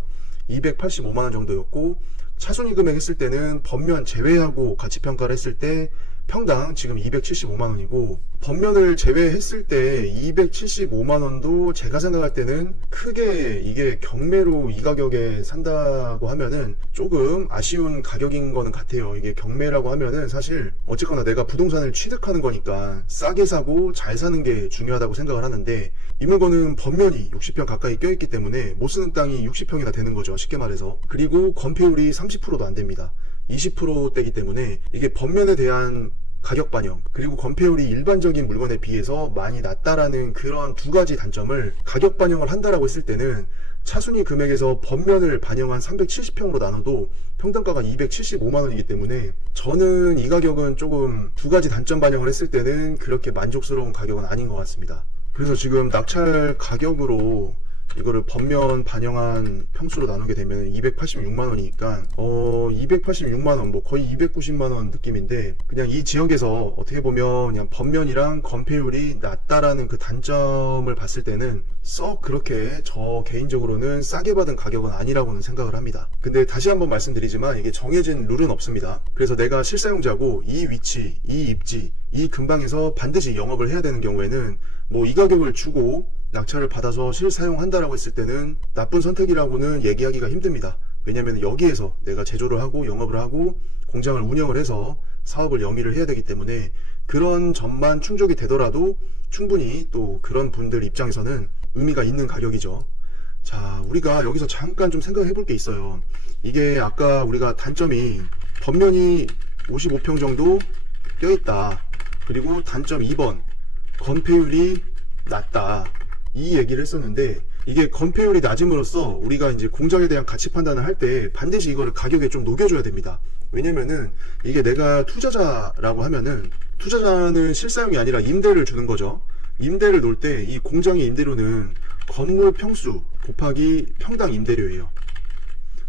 285만원 정도였고, 차순위 금액 했을 때는 번면 제외하고 가치 평가를 했을 때 평당 지금 275만원이고, 번면을 제외했을 때 275만원도 제가 생각할 때는 크게 이게 경매로 이 가격에 산다고 하면은 조금 아쉬운 가격인 거는 같아요. 이게 경매라고 하면은 사실 어쨌거나 내가 부동산을 취득하는 거니까 싸게 사고 잘 사는 게 중요하다고 생각을 하는데, 이 물건은 번면이 60평 가까이 껴있기 때문에 못 쓰는 땅이 60평이나 되는 거죠, 쉽게 말해서. 그리고 건폐율이 30%도 안 됩니다. 20%대이기 때문에 이게 번면에 대한 가격 반영, 그리고 건폐율이 일반적인 물건에 비해서 많이 낮다라는 그런 두 가지 단점을 가격 반영을 한다라고 했을 때는 차순위 금액에서 번면을 반영한 370평으로 나눠도 평당가가 275만원이기 때문에 저는 이 가격은 조금 두 가지 단점 반영을 했을 때는 그렇게 만족스러운 가격은 아닌 것 같습니다. 그래서 지금 낙찰 가격으로 이거를 번면 반영한 평수로 나누게 되면 286만원이니까 286만원 뭐 거의 290만원 느낌인데, 그냥 이 지역에서 어떻게 보면 그냥 번면이랑 건폐율이 낮다라는 그 단점을 봤을 때는 썩 그렇게 저 개인적으로는 싸게 받은 가격은 아니라고는 생각을 합니다. 근데 다시 한번 말씀드리지만 이게 정해진 룰은 없습니다. 그래서 내가 실사용자고 이 위치, 이 입지, 이 근방에서 반드시 영업을 해야 되는 경우에는 뭐 이 가격을 주고 낙찰을 받아서 실사용한다라고 했을 때는 나쁜 선택이라고는 얘기하기가 힘듭니다. 왜냐하면 여기에서 내가 제조를 하고 영업을 하고 공장을 운영을 해서 사업을 영위를 해야 되기 때문에 그런 점만 충족이 되더라도 충분히 또 그런 분들 입장에서는 의미가 있는 가격이죠. 자, 우리가 여기서 잠깐 좀 생각해 볼 게 있어요. 이게 아까 우리가 단점이 번면이 55평 정도 껴있다, 그리고 단점 2번 건폐율이 낮다, 이 얘기를 했었는데, 이게 건폐율이 낮음으로써 우리가 이제 공장에 대한 가치 판단을 할 때 반드시 이거를 가격에 좀 녹여줘야 됩니다. 왜냐면은 이게 내가 투자자라고 하면은 투자자는 실사용이 아니라 임대를 주는 거죠. 임대를 놓을 때 이 공장의 임대료는 건물 평수 곱하기 평당 임대료예요.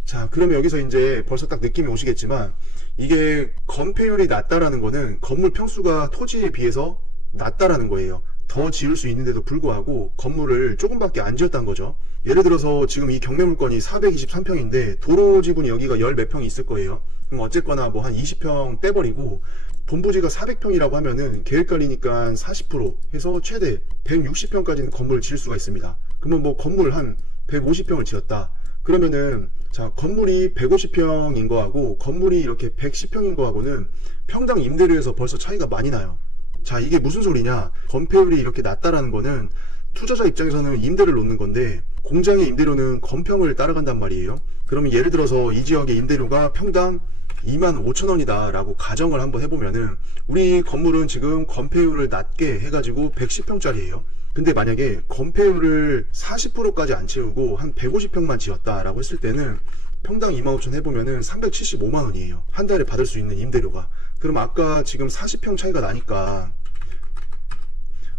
자, 그러면 여기서 이제 벌써 딱 느낌이 오시겠지만 이게 건폐율이 낮다라는 거는 건물 평수가 토지에 비해서 낮다라는 거예요. 더 지을 수 있는데도 불구하고 건물을 조금밖에 안 지었다는 거죠. 예를 들어서 지금 이 경매 물건이 423평인데 도로 지분이 여기가 10 몇 평이 있을 거예요. 그럼 어쨌거나 뭐 한 20평 떼버리고 본부지가 400평이라고 하면은 계획관리니까 40% 해서 최대 160평까지는 건물을 지을 수가 있습니다. 그러면 뭐 건물 한 150평을 지었다. 그러면은 자, 건물이 150평인 거하고 건물이 이렇게 110평인 거하고는 평당 임대료에서 벌써 차이가 많이 나요. 자, 이게 무슨 소리냐? 건폐율이 이렇게 낮다라는 거는 투자자 입장에서는 임대를 놓는 건데 공장의 임대료는 건평을 따라간단 말이에요. 그러면 예를 들어서 이 지역의 임대료가 평당 25,000원이다 라고 가정을 한번 해보면은 우리 건물은 지금 건폐율을 낮게 해가지고 110평짜리예요. 근데 만약에 건폐율을 40%까지 안 채우고 한 150평만 지었다라고 했을 때는 평당 25,000 해보면은 375만원이에요. 한 달에 받을 수 있는 임대료가. 그럼 아까 지금 40평 차이가 나니까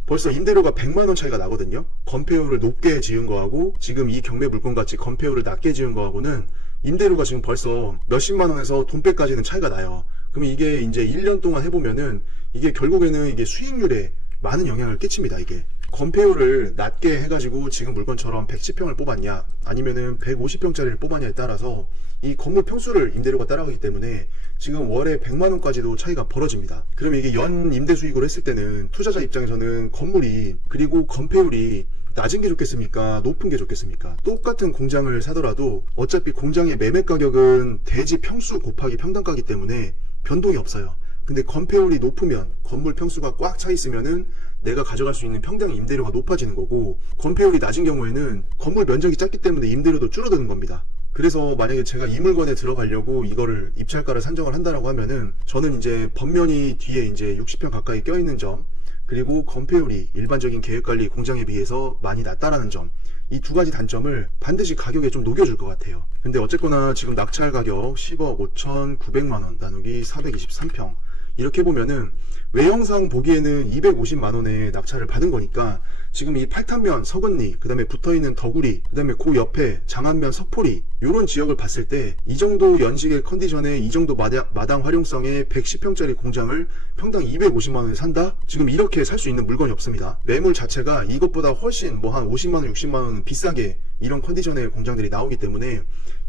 벌써 임대료가 100만원 차이가 나거든요. 건폐율을 높게 지은 거하고 지금 이 경매 물건같이 건폐율을 낮게 지은 거하고는 임대료가 지금 벌써 몇십만원에서 돈배까지는 차이가 나요. 그럼 이게 이제 1년 동안 해보면은 이게 결국에는 이게 수익률에 많은 영향을 끼칩니다. 이게 건폐율을 낮게 해가지고 지금 물건처럼 110평을 뽑았냐 아니면은 150평짜리를 뽑았냐에 따라서 이 건물 평수를 임대료가 따라가기 때문에 지금 월에 100만원까지도 차이가 벌어집니다. 그러면 이게 연 임대 수익으로 했을 때는 투자자 입장에서는 건물이 그리고 건폐율이 낮은 게 좋겠습니까? 높은 게 좋겠습니까? 똑같은 공장을 사더라도 어차피 공장의 매매 가격은 대지 평수 곱하기 평당가이기 때문에 변동이 없어요. 근데 건폐율이 높으면 건물 평수가 꽉 차 있으면은 내가 가져갈 수 있는 평당 임대료가 높아지는 거고, 건폐율이 낮은 경우에는 건물 면적이 작기 때문에 임대료도 줄어드는 겁니다. 그래서 만약에 제가 이 물건에 들어가려고 이거를 입찰가를 산정을 한다라고 하면은 저는 이제 번면이 뒤에 이제 60평 가까이 껴있는 점, 그리고 건폐율이 일반적인 계획관리 공장에 비해서 많이 낮다라는 점, 이 두 가지 단점을 반드시 가격에 좀 녹여줄 것 같아요. 근데 어쨌거나 지금 낙찰 가격 10억 5,900만원 나누기 423평 이렇게 보면은 외형상 보기에는 250만원에 낙찰을 받은 거니까 지금 이 팔탄면 서건리, 그 다음에 붙어있는 더구리, 그 다음에 그 옆에 장안면 석포리, 요런 지역을 봤을 때 이 정도 연식의 컨디션에 이 정도 마당 활용성의 110평짜리 공장을 평당 250만원에 산다? 지금 이렇게 살 수 있는 물건이 없습니다. 매물 자체가 이것보다 훨씬 뭐 한 50만원, 60만원은 비싸게 이런 컨디션의 공장들이 나오기 때문에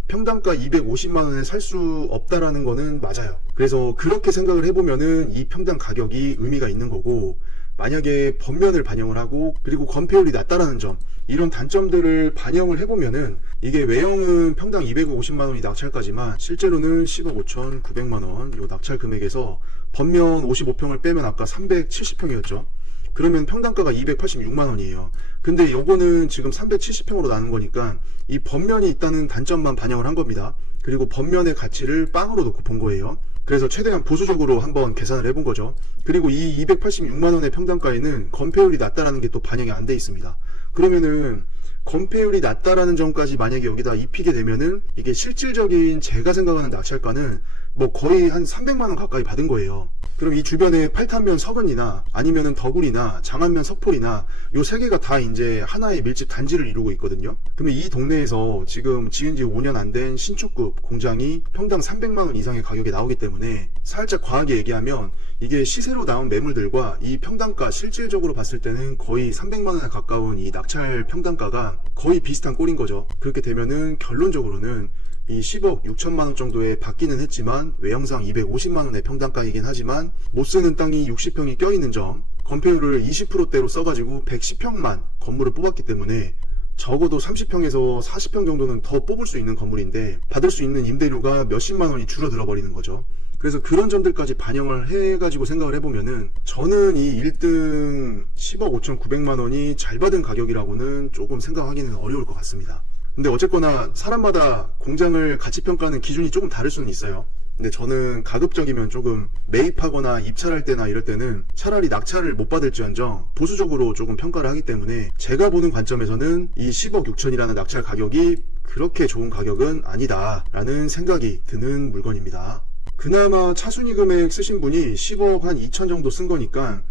평당가 250만원에 살 수 없다라는 거는 맞아요. 그래서 그렇게 생각을 해보면은 이 평당 가격이 의미가 있는 거고, 만약에 번면을 반영을 하고 그리고 건폐율이 낮다라는 점, 이런 단점들을 반영을 해보면은 이게 외형은 평당 250만원이 낙찰가지만 실제로는 10억 5,900만원 요 낙찰 금액에서 번면 55평을 빼면 아까 370평이었죠. 그러면 평당가가 286만원이에요. 근데 요거는 지금 370평으로 나눈 거니까 이 번면이 있다는 단점만 반영을 한 겁니다. 그리고 번면의 가치를 빵으로 놓고 본 거예요. 그래서 최대한 보수적으로 한번 계산을 해본 거죠. 그리고 이 286만원의 평당가에는 건폐율이 낮다라는 게 또 반영이 안 돼 있습니다. 그러면은 건폐율이 낮다라는 점까지 만약에 여기다 입히게 되면은 이게 실질적인 제가 생각하는 낙찰가는 뭐 거의 한 300만원 가까이 받은 거예요. 그럼 이 주변에 팔탄면 서근이나 아니면은 덕울이나 장안면 석폴이나 요 세 개가 다 이제 하나의 밀집 단지를 이루고 있거든요. 그러면 이 동네에서 지금 지은 지 5년 안 된 신축급 공장이 평당 300만원 이상의 가격에 나오기 때문에 살짝 과하게 얘기하면 이게 시세로 나온 매물들과 이 평당가 실질적으로 봤을 때는 거의 300만원에 가까운 이 낙찰 평당가가 거의 비슷한 꼴인 거죠. 그렇게 되면은 결론적으로는 이 10억 6천만원 정도에 받기는 했지만 외형상 250만원의 평당가이긴 하지만 못쓰는 땅이 60평이 껴있는 점, 건폐율을 20%대로 써가지고 110평만 건물을 뽑았기 때문에 적어도 30평에서 40평 정도는 더 뽑을 수 있는 건물인데 받을 수 있는 임대료가 몇십만원이 줄어들어 버리는 거죠. 그래서 그런 점들까지 반영을 해가지고 생각을 해보면은 저는 이 1등 10억 5,900만원이 잘 받은 가격이라고는 조금 생각하기는 어려울 것 같습니다. 근데 어쨌거나 사람마다 공장을 가치평가하는 기준이 조금 다를 수는 있어요. 근데 저는 가급적이면 조금 매입하거나 입찰할 때나 이럴 때는 차라리 낙찰을 못 받을지언정 보수적으로 조금 평가를 하기 때문에 제가 보는 관점에서는 이 10억 6천이라는 낙찰 가격이 그렇게 좋은 가격은 아니다 라는 생각이 드는 물건입니다. 그나마 차순위 금액 쓰신 분이 10억 한 2천 정도 쓴 거니까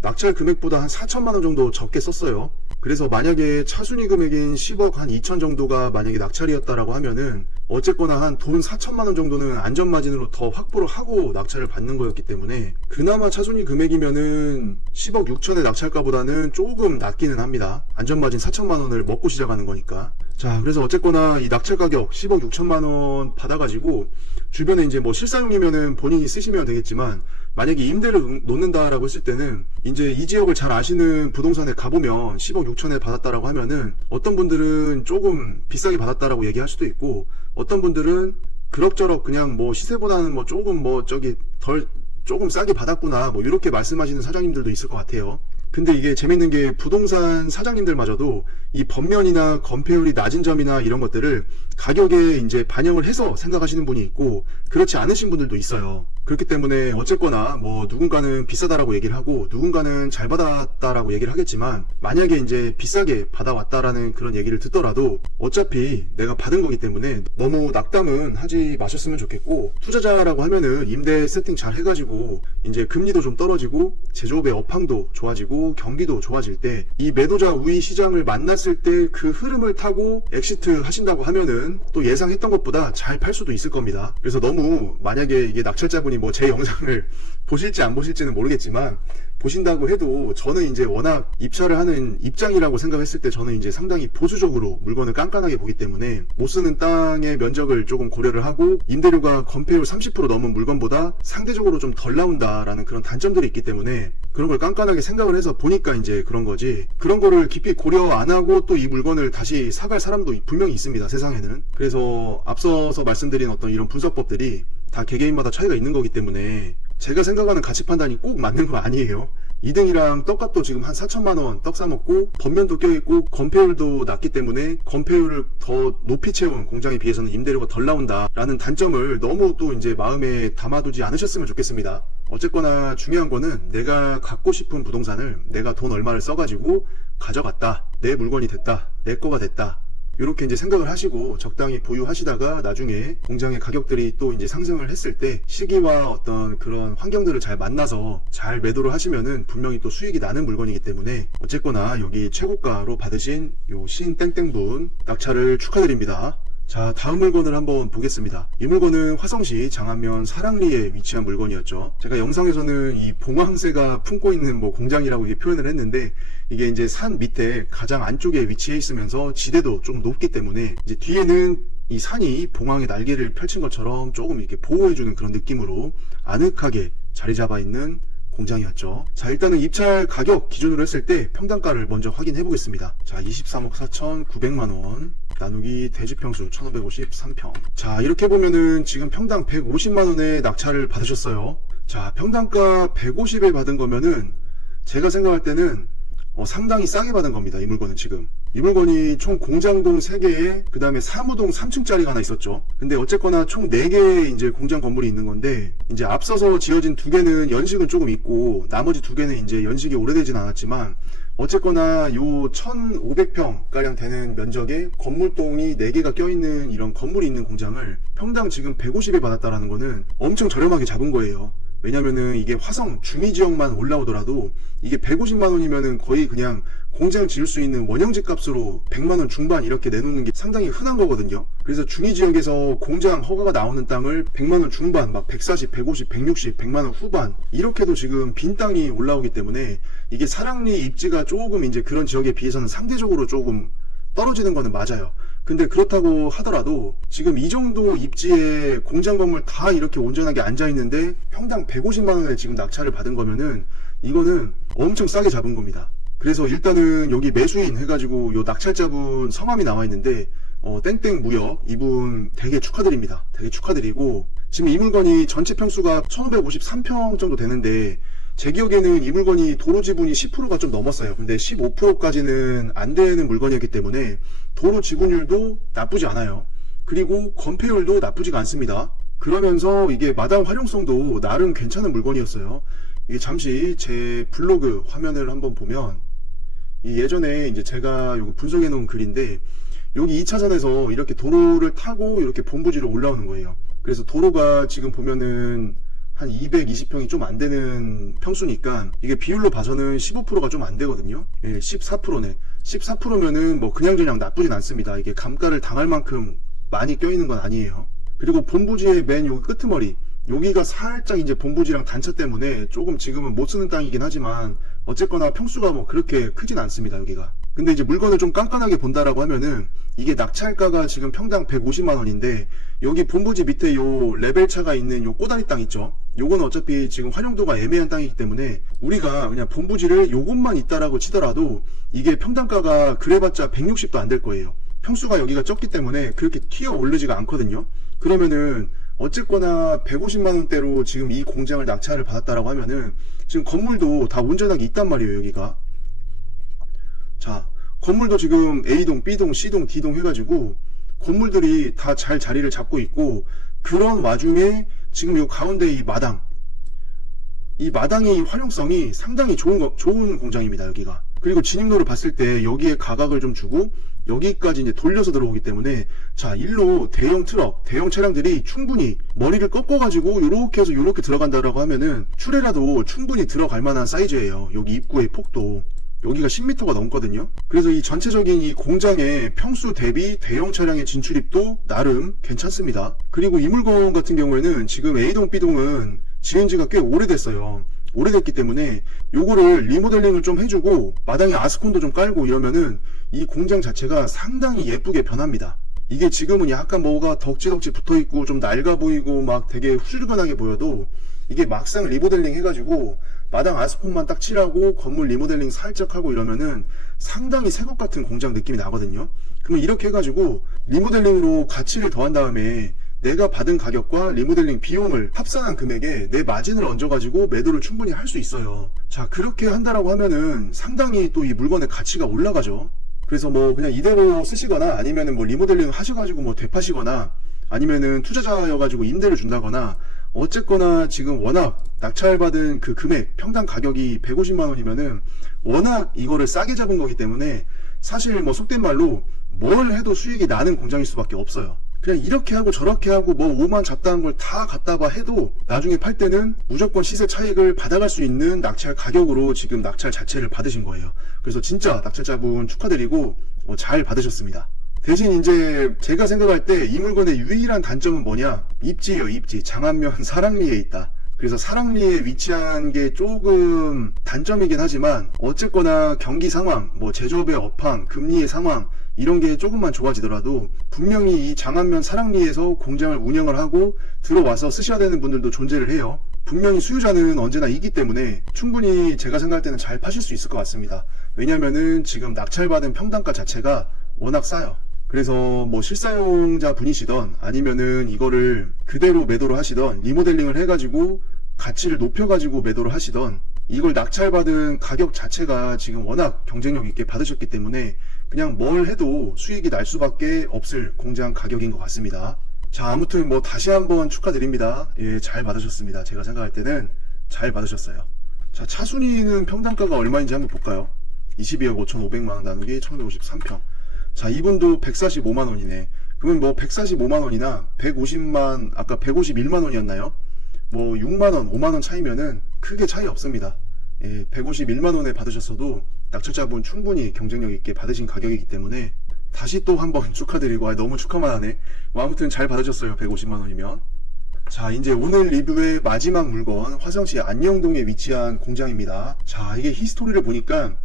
낙찰 금액보다 한 4천만원 정도 적게 썼어요. 그래서 만약에 차순위 금액인 10억 한 2천 정도가 만약에 낙찰이었다라고 하면은 어쨌거나 한 돈 4천만원 정도는 안전마진으로 더 확보를 하고 낙찰을 받는 거였기 때문에 그나마 차순위 금액이면은 10억 6천의 낙찰가보다는 조금 낮기는 합니다. 안전마진 4천만원을 먹고 시작하는 거니까. 자, 그래서 어쨌거나 이 낙찰 가격 10억 6천만원 받아가지고 주변에 이제 뭐 실사용이면은 본인이 쓰시면 되겠지만 만약에 임대를 놓는다라고 했을 때는 이제 이 지역을 잘 아시는 부동산에 가보면 10억 6천에 받았다라고 하면은 어떤 분들은 조금 비싸게 받았다라고 얘기할 수도 있고 어떤 분들은 그럭저럭 그냥 뭐 시세보다는 뭐 조금 뭐 저기 조금 싸게 받았구나 뭐 이렇게 말씀하시는 사장님들도 있을 것 같아요. 근데 이게 재밌는 게 부동산 사장님들마저도 이 번면이나 건폐율이 낮은 점이나 이런 것들을 가격에 이제 반영을 해서 생각하시는 분이 있고 그렇지 않으신 분들도 있어요. 그렇기 때문에 어쨌거나 뭐 누군가는 비싸다라고 얘기를 하고 누군가는 잘 받았다라고 얘기를 하겠지만 만약에 이제 비싸게 받아왔다라는 그런 얘기를 듣더라도 어차피 내가 받은 거기 때문에 너무 낙담은 하지 마셨으면 좋겠고 투자자라고 하면은 임대 세팅 잘 해가지고 이제 금리도 좀 떨어지고 제조업의 업황도 좋아지고 경기도 좋아질 때 이 매도자 우위 시장을 만났을 때 그 흐름을 타고 엑시트 하신다고 하면은 또 예상했던 것보다 잘 팔 수도 있을 겁니다. 그래서 너무 만약에 이게 낙찰자분이 뭐 제 영상을 보실지 안 보실지는 모르겠지만 보신다고 해도 저는 이제 워낙 입찰을 하는 입장이라고 생각했을 때 저는 이제 상당히 보수적으로 물건을 깐깐하게 보기 때문에 못 쓰는 땅의 면적을 조금 고려를 하고 임대료가 건폐율 30% 넘은 물건보다 상대적으로 좀 덜 나온다라는 그런 단점들이 있기 때문에 그런 걸 깐깐하게 생각을 해서 보니까 이제 그런 거지, 그런 거를 깊이 고려 안 하고 또 이 물건을 다시 사갈 사람도 분명히 있습니다, 세상에는. 그래서 앞서서 말씀드린 어떤 이런 분석법들이 다 개개인마다 차이가 있는 거기 때문에 제가 생각하는 가치 판단이 꼭 맞는 건 아니에요. 2등이랑 떡값도 지금 한 4천만원 떡 사먹고 번면도 껴있고 건폐율도 낮기 때문에 건폐율을 더 높이 채운 공장에 비해서는 임대료가 덜 나온다 라는 단점을 너무 또 이제 마음에 담아두지 않으셨으면 좋겠습니다. 어쨌거나 중요한 거는 내가 갖고 싶은 부동산을 내가 돈 얼마를 써가지고 가져갔다, 내 물건이 됐다, 내 거가 됐다, 이렇게 이제 생각을 하시고 적당히 보유하시다가 나중에 공장의 가격들이 또 이제 상승을 했을 때 시기와 어떤 그런 환경들을 잘 만나서 잘 매도를 하시면은 분명히 또 수익이 나는 물건이기 때문에 어쨌거나 여기 최고가로 받으신 요 신땡땡분 낙찰을 축하드립니다. 자, 다음 물건을 한번 보겠습니다. 이 물건은 화성시 장안면 사랑리에 위치한 물건이었죠. 제가 영상에서는 이 봉황새가 품고 있는 뭐 공장이라고 이렇게 표현을 했는데, 이게 이제 산 밑에 가장 안쪽에 위치해 있으면서 지대도 좀 높기 때문에 이제 뒤에는 이 산이 봉황의 날개를 펼친 것처럼 조금 이렇게 보호해주는 그런 느낌으로 아늑하게 자리 잡아 있는 공장이었죠. 자, 일단은 입찰 가격 기준으로 했을 때 평당가를 먼저 확인해 보겠습니다. 자, 23억 4,900만원 나누기 대지평수 1553평. 자, 이렇게 보면은 지금 평당 150만원에 낙찰을 받으셨어요. 자, 평당가 150에 받은 거면은 제가 생각할 때는 상당히 싸게 받은 겁니다. 이 물건은 지금. 이 물건이 총 공장동 3개에 그 다음에 사무동 3층짜리가 하나 있었죠. 근데 어쨌거나 총 4개의 이제 공장 건물이 있는 건데, 이제 앞서서 지어진 2개는 연식은 조금 있고 나머지 2개는 이제 연식이 오래되진 않았지만 어쨌거나 요 1500평 가량 되는 면적의 건물동이 4개가 껴있는 이런 건물이 있는 공장을 평당 지금 150에 받았다라는 거는 엄청 저렴하게 잡은 거예요. 왜냐면은 이게 화성 중위지역만 올라오더라도 이게 150만원이면은 거의 그냥 공장 지을 수 있는 원형지 값으로 100만원 중반 이렇게 내놓는 게 상당히 흔한 거거든요. 그래서 중위지역에서 공장 허가가 나오는 땅을 100만원 중반, 막 140, 150, 160, 100만원 후반 이렇게도 지금 빈 땅이 올라오기 때문에 이게 사랑리 입지가 조금 이제 그런 지역에 비해서는 상대적으로 조금 떨어지는 거는 맞아요. 근데 그렇다고 하더라도 지금 이 정도 입지에 공장 건물 다 이렇게 온전하게 앉아 있는데 평당 150만원에 지금 낙찰을 받은 거면은 이거는 엄청 싸게 잡은 겁니다. 그래서 일단은 여기 매수인 해가지고 요 낙찰자분 성함이 나와 있는데 땡땡무역 이분 되게 축하드립니다. 되게 축하드리고, 지금 이 물건이 전체 평수가 1553평 정도 되는데 제 기억에는 이 물건이 도로 지분이 10%가 좀 넘었어요. 근데 15%까지는 안 되는 물건이었기 때문에 도로 지분율도 나쁘지 않아요. 그리고 건폐율도 나쁘지가 않습니다. 그러면서 이게 마당 활용성도 나름 괜찮은 물건이었어요. 이게 잠시 제 블로그 화면을 한번 보면 예전에 이제 제가 요거 분석해 놓은 글인데, 여기 2차선에서 이렇게 도로를 타고 이렇게 본부지로 올라오는 거예요. 그래서 도로가 지금 보면은 한 220평이 좀 안 되는 평수니까 이게 비율로 봐서는 15%가 좀 안 되거든요. 예, 14%네. 14%면은 뭐 그냥저냥 나쁘진 않습니다. 이게 감가를 당할 만큼 많이 껴있는 건 아니에요. 그리고 본부지의 맨 여기 끄트머리, 여기가 살짝 이제 본부지랑 단차 때문에 조금 지금은 못 쓰는 땅이긴 하지만 어쨌거나 평수가 뭐 그렇게 크진 않습니다, 여기가. 근데 이제 물건을 좀 깐깐하게 본다라고 하면은 이게 낙찰가가 지금 평당 150만원인데 여기 본부지 밑에 요 레벨차가 있는 요 꼬다리 땅 있죠. 요거는 어차피 지금 활용도가 애매한 땅이기 때문에 우리가 그냥 본부지를 요것만 있다라고 치더라도 이게 평당가가 그래봤자 160도 안 될 거예요. 평수가 여기가 적기 때문에 그렇게 튀어 오르지가 않거든요. 그러면은 어쨌거나 150만원대로 지금 이 공장을 낙찰을 받았다라고 하면은 지금 건물도 다 온전하게 있단 말이에요, 여기가. 자, 건물도 지금 A동, B동, C동, D동 해가지고 건물들이 다 잘 자리를 잡고 있고, 그런 와중에 지금 이 가운데 이 마당의 활용성이 상당히 좋은 공장입니다, 여기가. 그리고 진입로를 봤을 때 여기에 가각을 좀 주고 여기까지 이제 돌려서 들어오기 때문에, 자, 일로 대형 트럭, 대형 차량들이 충분히 머리를 꺾어가지고 요렇게 해서 요렇게 들어간다라고 하면은 출애라도 충분히 들어갈 만한 사이즈예요. 여기 입구의 폭도. 여기가 10m가 넘거든요. 그래서 이 전체적인 이 공장의 평수 대비 대형 차량의 진출입도 나름 괜찮습니다. 그리고 이 물건 같은 경우에는 지금 A동, B동은 지은 지가 꽤 오래됐어요. 오래됐기 때문에 요거를 리모델링을 좀 해주고 마당에 아스콘도 좀 깔고 이러면은 이 공장 자체가 상당히 예쁘게 변합니다. 이게 지금은 약간 뭐가 덕지덕지 붙어있고 좀 낡아 보이고 막 되게 후줄근하게 보여도 이게 막상 리모델링 해가지고 마당 아스콘만 딱 칠하고 건물 리모델링 살짝 하고 이러면은 상당히 새것 같은 공장 느낌이 나거든요. 그러면 이렇게 해가지고 리모델링으로 가치를 더한 다음에 내가 받은 가격과 리모델링 비용을 합산한 금액에 내 마진을 얹어가지고 매도를 충분히 할 수 있어요. 자, 그렇게 한다라고 하면은 상당히 또 이 물건의 가치가 올라가죠. 그래서 뭐 그냥 이대로 쓰시거나 아니면은 뭐 리모델링 하셔가지고 뭐 되파시거나 아니면은 투자자여가지고 임대를 준다거나 어쨌거나 지금 워낙 낙찰받은 그 금액 평당 가격이 150만 원이면은 워낙 이거를 싸게 잡은 거기 때문에 사실 뭐 속된 말로 뭘 해도 수익이 나는 공장일 수밖에 없어요. 그냥 이렇게 하고 저렇게 하고 뭐 5만 잡다한 걸 다 갖다가 해도 나중에 팔 때는 무조건 시세 차익을 받아갈 수 있는 낙찰 가격으로 지금 낙찰 자체를 받으신 거예요. 그래서 진짜 낙찰자분 축하드리고 잘 받으셨습니다. 대신 이제 제가 생각할 때 이 물건의 유일한 단점은 뭐냐? 입지예요, 입지. 장안면 사랑리에 있다. 그래서 사랑리에 위치한 게 조금 단점이긴 하지만 어쨌거나 경기 상황, 뭐 제조업의 업황, 금리의 상황 이런 게 조금만 좋아지더라도 분명히 이 장안면 사랑리에서 공장을 운영을 하고 들어와서 쓰셔야 되는 분들도 존재를 해요. 분명히 수요자는 언제나 있기 때문에 충분히 제가 생각할 때는 잘 파실 수 있을 것 같습니다. 왜냐면은 지금 낙찰받은 평당가 자체가 워낙 싸요. 그래서 뭐 실사용자 분이시던 아니면은 이거를 그대로 매도를 하시던 리모델링을 해가지고 가치를 높여가지고 매도를 하시던 이걸 낙찰받은 가격 자체가 지금 워낙 경쟁력 있게 받으셨기 때문에 그냥 뭘 해도 수익이 날 수밖에 없을 공장 가격인 것 같습니다. 자, 아무튼 뭐 다시 한번 축하드립니다. 예, 잘 받으셨습니다. 제가 생각할 때는 잘 받으셨어요. 자, 차순위는 평당가가 얼마인지 한번 볼까요? 22억 5,500만원 나누기 1153평. 자, 이분도 145만원이네. 그러면 뭐 145만원이나 150만, 아까 151만원이었나요? 뭐 6만원, 5만원 차이면은 크게 차이 없습니다. 예, 151만원에 받으셨어도 낙찰자분 충분히 경쟁력 있게 받으신 가격이기 때문에 다시 또 한번 축하드리고, 너무 축하만 하네. 뭐 아무튼 잘 받으셨어요. 150만원이면. 자, 이제 오늘 리뷰의 마지막 물건, 화성시 안녕동에 위치한 공장입니다. 자, 이게 히스토리를 보니까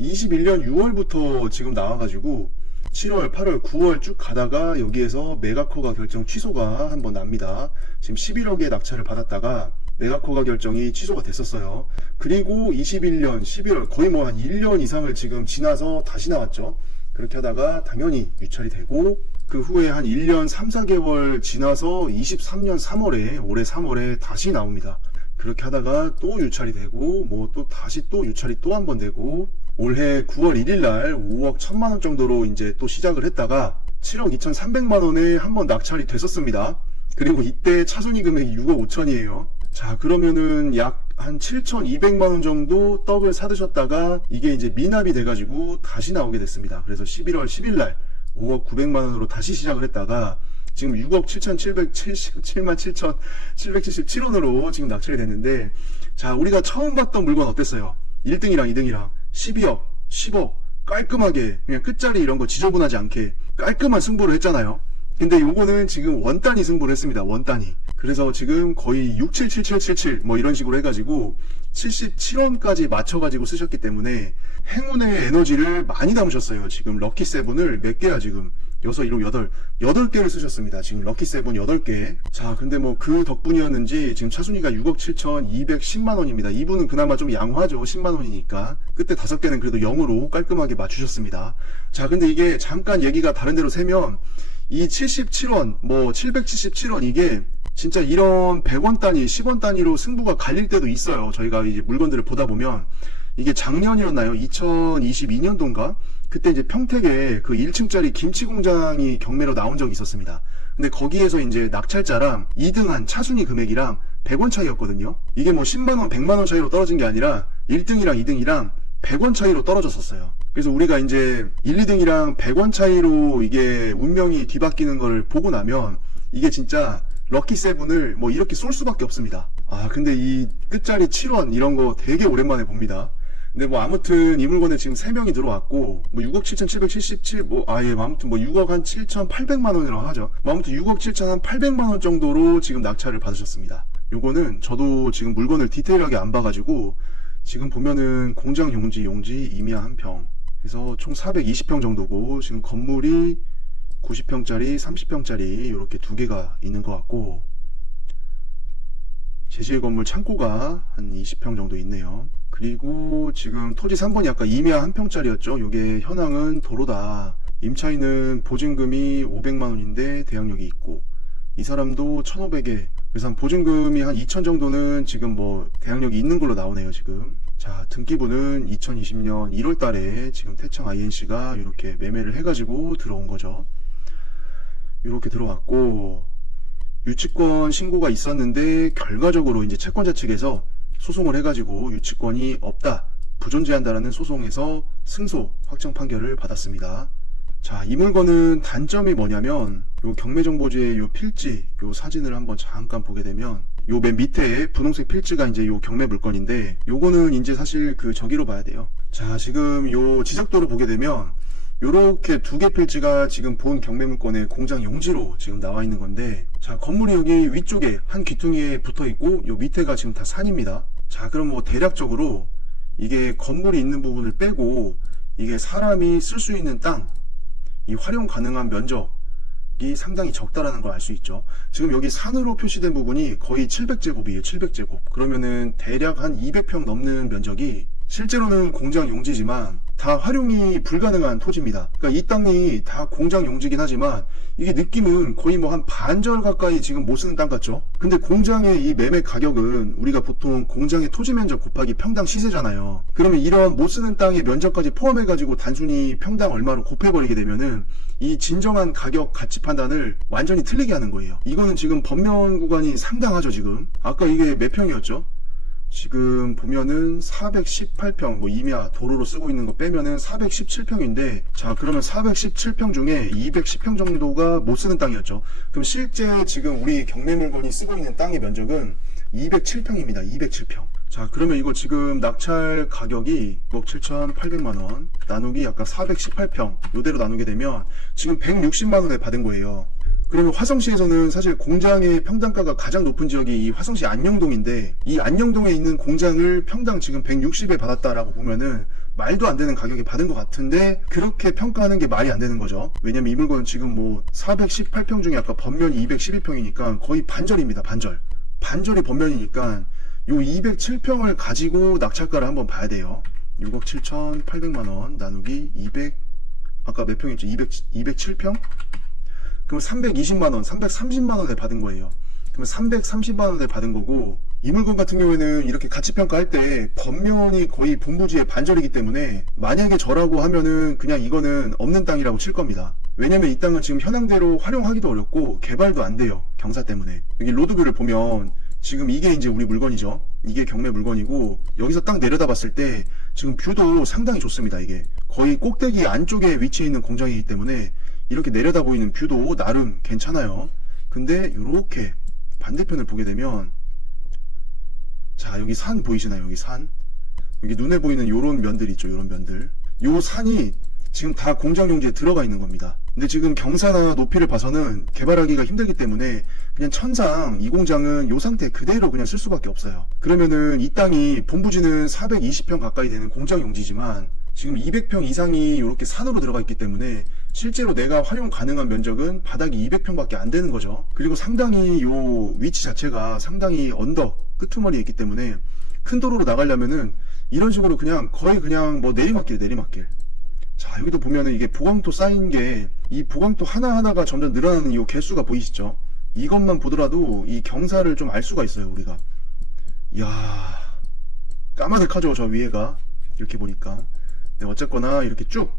21년 6월부터 지금 나와가지고 7월, 8월, 9월 쭉 가다가 여기에서 메가커가 결정 취소가 한번 납니다. 지금 11억에 낙찰을 받았다가 메가커가 결정이 취소가 됐었어요. 그리고 21년 11월 거의 뭐 한 1년 이상을 지금 지나서 다시 나왔죠. 그렇게 하다가 당연히 유찰이 되고 그 후에 한 1년 3, 4개월 지나서 23년 3월에 올해 3월에 다시 나옵니다. 그렇게 하다가 또 유찰이 되고 뭐 또 다시 또 유찰이 또 한 번 되고 올해 9월 1일 날 5억 1천만원 정도로 이제 또 시작을 했다가 7억 2,300만원에 한번 낙찰이 됐었습니다. 그리고 이때 차순위 금액이 6억 5천이에요. 자, 그러면은 약 한 7,200만원 정도 떡을 사드셨다가 이게 이제 미납이 돼가지고 다시 나오게 됐습니다. 그래서 11월 10일 날 5억 900만원으로 다시 시작을 했다가 지금 6억 7,777원으로 지금 낙찰이 됐는데, 자, 우리가 처음 봤던 물건 어땠어요? 1등이랑 2등이랑 12억, 10억 깔끔하게 그냥 끝자리 이런 거 지저분하지 않게 깔끔한 승부를 했잖아요. 근데 요거는 지금 원 단위 승부를 했습니다. 원 단위. 그래서 지금 거의 677777 뭐 이런 식으로 해가지고 77원까지 맞춰가지고 쓰셨기 때문에 행운의 에너지를 많이 담으셨어요. 지금 럭키 세븐을 몇 개야 지금? 6, 7, 8개를 쓰셨습니다. 지금 럭키 세븐 8개. 자, 근데 뭐 그 덕분이었는지 지금 차순위가 6억 7,210만원입니다. 이분은 그나마 좀 양호하죠. 10만원이니까. 그때 5개는 그래도 0으로 깔끔하게 맞추셨습니다. 자, 근데 이게 잠깐 얘기가 다른 데로 새면 이 77원, 뭐 777원 이게 진짜 이런 100원 단위, 10원 단위로 승부가 갈릴 때도 있어요. 저희가 이제 물건들을 보다 보면 이게 작년이었나요? 2022년도인가? 그때 이제 평택에 그 1층짜리 김치 공장이 경매로 나온 적이 있었습니다. 근데 거기에서 이제 낙찰자랑 2등한 차순위 금액이랑 100원 차이였거든요. 이게 뭐 10만원, 100만원 차이로 떨어진 게 아니라 1등이랑 2등이랑 100원 차이로 떨어졌었어요. 그래서 우리가 이제 1, 2등이랑 100원 차이로 이게 운명이 뒤바뀌는 걸 보고 나면 이게 진짜 럭키 세븐을 뭐 이렇게 쏠 수밖에 없습니다. 아, 근데 이 끝자리 7원 이런 거 되게 오랜만에 봅니다. 근데 뭐 아무튼 이 물건에 지금 3명이 들어왔고 뭐 6억 7,777 뭐 아무튼 뭐 6억 한 7,800만 원이라고 하죠. 뭐 아무튼 6억 7천 한 800만 원 정도로 지금 낙찰을 받으셨습니다. 요거는 저도 지금 물건을 디테일하게 안 봐가지고 지금 보면은 공장 용지 임야 1평 그래서 총 420평 정도고 지금 건물이 90평짜리 30평짜리 이렇게 두 개가 있는 것 같고 제시의 건물 창고가 한 20평 정도 있네요. 그리고 지금 토지 3번이 아까 임야 1평짜리였죠. 요게 현황은 도로다. 임차인은 보증금이 500만원인데 대항력이 있고 이 사람도 1,500에 그래서 한 보증금이 한 2,000 정도는 지금 뭐 대항력이 있는 걸로 나오네요 지금. 자, 등기부는 2020년 1월 달에 지금 태창 INC가 이렇게 매매를 해가지고 들어온 거죠. 이렇게 들어왔고 유치권 신고가 있었는데 결과적으로 이제 채권자 측에서 소송을 해가지고 유치권이 없다, 부존재한다라는 소송에서 승소 확정 판결을 받았습니다. 자, 이 물건은 단점이 뭐냐면 요 경매정보지의 요 필지 요 사진을 한번 잠깐 보게 되면 요 맨 밑에 분홍색 필지가 이제 요 경매 물건인데 요거는 이제 사실 그 저기로 봐야 돼요. 자, 지금 요 지적도로 보게 되면 요렇게 두 개 필지가 지금 본 경매 물건의 공장 용지로 지금 나와 있는 건데 자, 건물이 여기 위쪽에 한 귀퉁이에 붙어 있고 요 밑에가 지금 다 산입니다. 자, 그럼 뭐 대략적으로 이게 건물이 있는 부분을 빼고 이게 사람이 쓸 수 있는 땅 이 활용 가능한 면적이 상당히 적다라는 걸 알 수 있죠. 지금 여기 산으로 표시된 부분이 거의 700제곱이에요. 700제곱. 그러면은 대략 한 200평 넘는 면적이 실제로는 공장 용지지만 다 활용이 불가능한 토지입니다. 그러니까 이 땅이 다 공장 용지긴 하지만 이게 느낌은 거의 뭐 한 반절 가까이 지금 못 쓰는 땅 같죠? 근데 공장의 이 매매 가격은 우리가 보통 공장의 토지 면적 곱하기 평당 시세잖아요. 그러면 이런 못 쓰는 땅의 면적까지 포함해가지고 단순히 평당 얼마로 곱해버리게 되면은 이 진정한 가격 가치 판단을 완전히 틀리게 하는 거예요. 이거는 지금 법면 구간이 상당하죠, 지금. 아까 이게 몇 평이었죠? 지금 보면은 418평 뭐 임야 도로로 쓰고 있는 거 빼면은 417평인데 자, 그러면 417평 중에 210평 정도가 못 쓰는 땅이었죠. 그럼 실제 지금 우리 경매 물건이 쓰고 있는 땅의 면적은 207평입니다. 207평. 자, 그러면 이거 지금 낙찰 가격이 6억 7,800만원 나누기 아까 418평 요대로 나누게 되면 지금 160만원에 받은 거예요. 그러면 화성시에서는 사실 공장의 평당가가 가장 높은 지역이 이 화성시 안녕동인데 이 안녕동에 있는 공장을 평당 지금 160에 받았다라고 보면은 말도 안 되는 가격에 받은 것 같은데 그렇게 평가하는 게 말이 안 되는 거죠. 왜냐면 이 물건은 지금 뭐 418평 중에 아까 번면이 212평이니까 거의 반절입니다. 반절이 번면이니까 요 207평을 가지고 낙찰가를 한번 봐야 돼요. 6억 7,800만원 나누기 200 아까 몇 평이었죠? 207평? 그럼 320만원, 330만원에 받은 거예요. 그러면 330만원에 받은 거고 이 물건 같은 경우에는 이렇게 가치평가할 때 번면이 거의 본부지의 반절이기 때문에 만약에 저라고 하면은 그냥 이거는 없는 땅이라고 칠 겁니다. 왜냐면 이 땅은 지금 현황대로 활용하기도 어렵고 개발도 안 돼요. 경사 때문에. 여기 로드뷰를 보면 지금 이게 이제 우리 물건이죠. 이게 경매 물건이고 여기서 딱 내려다 봤을 때 지금 뷰도 상당히 좋습니다. 이게 거의 꼭대기 안쪽에 위치해 있는 공장이기 때문에 이렇게 내려다 보이는 뷰도 나름 괜찮아요. 근데 이렇게 반대편을 보게 되면 자, 여기 산 보이시나요? 여기 산 여기 눈에 보이는 요런 면들 있죠. 요런 면들 요 산이 지금 다 공장 용지에 들어가 있는 겁니다. 근데 지금 경사나 높이를 봐서는 개발하기가 힘들기 때문에 그냥 천상 이 공장은 요 상태 그대로 그냥 쓸 수밖에 없어요. 그러면은 이 땅이 본부지는 420평 가까이 되는 공장 용지지만 지금 200평 이상이 이렇게 산으로 들어가 있기 때문에 실제로 내가 활용 가능한 면적은 바닥이 200평밖에 안 되는 거죠. 그리고 상당히 요 위치 자체가 상당히 언덕 끄트머리에 있기 때문에 큰 도로로 나가려면은 이런 식으로 그냥 거의 그냥 뭐 내리막길. 자, 여기도 보면은 이게 보강토 쌓인 게 이 보강토 하나하나가 점점 늘어나는 이 개수가 보이시죠? 이것만 보더라도 이 경사를 좀 알 수가 있어요, 우리가. 이야, 까마득하죠, 저 위에가. 이렇게 보니까. 네, 어쨌거나 이렇게 쭉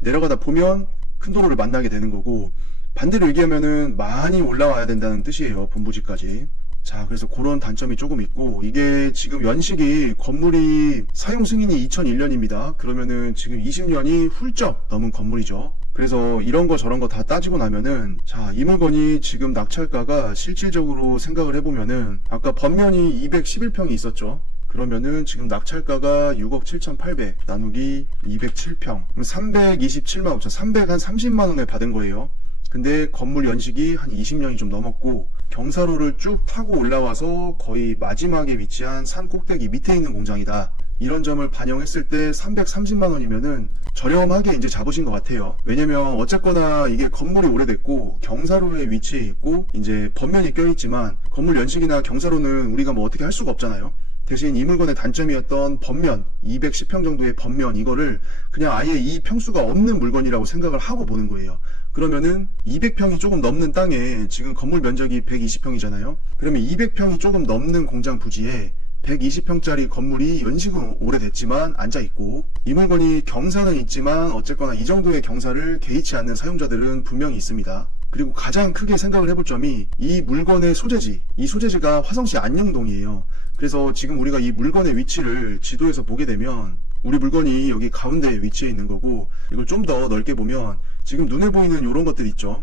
내려가다 보면 큰 도로를 만나게 되는 거고 반대로 얘기하면은 많이 올라와야 된다는 뜻이에요. 본부지까지. 자, 그래서 그런 단점이 조금 있고 이게 지금 연식이 건물이 사용 승인이 2001년입니다. 그러면은 지금 20년이 훌쩍 넘은 건물이죠. 그래서 이런 거 저런 거 다 따지고 나면은 자, 이 물건이 지금 낙찰가가 실질적으로 생각을 해보면은 아까 번면이 211평이 있었죠. 그러면은 지금 낙찰가가 6억 7,800 나누기 207평 그럼 327만 5천 330만원에 받은 거예요. 근데 건물 연식이 한 20년이 좀 넘었고 경사로를 쭉 타고 올라와서 거의 마지막에 위치한 산 꼭대기 밑에 있는 공장이다. 이런 점을 반영했을 때 330만 원이면은 저렴하게 이제 잡으신 것 같아요. 왜냐면 어쨌거나 이게 건물이 오래됐고 경사로에 위치해 있고 이제 번면이 껴있지만 건물 연식이나 경사로는 우리가 뭐 어떻게 할 수가 없잖아요. 대신 이 물건의 단점이었던 번면, 210평 정도의 번면, 이거를 그냥 아예 이 평수가 없는 물건이라고 생각을 하고 보는 거예요. 그러면은 200평이 조금 넘는 땅에 지금 건물 면적이 120평이잖아요. 그러면 200평이 조금 넘는 공장 부지에 120평짜리 건물이 연식은 오래됐지만 앉아있고, 이 물건이 경사는 있지만 어쨌거나 이 정도의 경사를 개의치 않는 사용자들은 분명히 있습니다. 그리고 가장 크게 생각을 해볼 점이 이 물건의 소재지, 이 소재지가 화성시 안녕동이에요. 그래서 지금 우리가 이 물건의 위치를 지도에서 보게 되면 우리 물건이 여기 가운데에 위치해 있는 거고, 이걸 좀 더 넓게 보면 지금 눈에 보이는 이런 것들 있죠.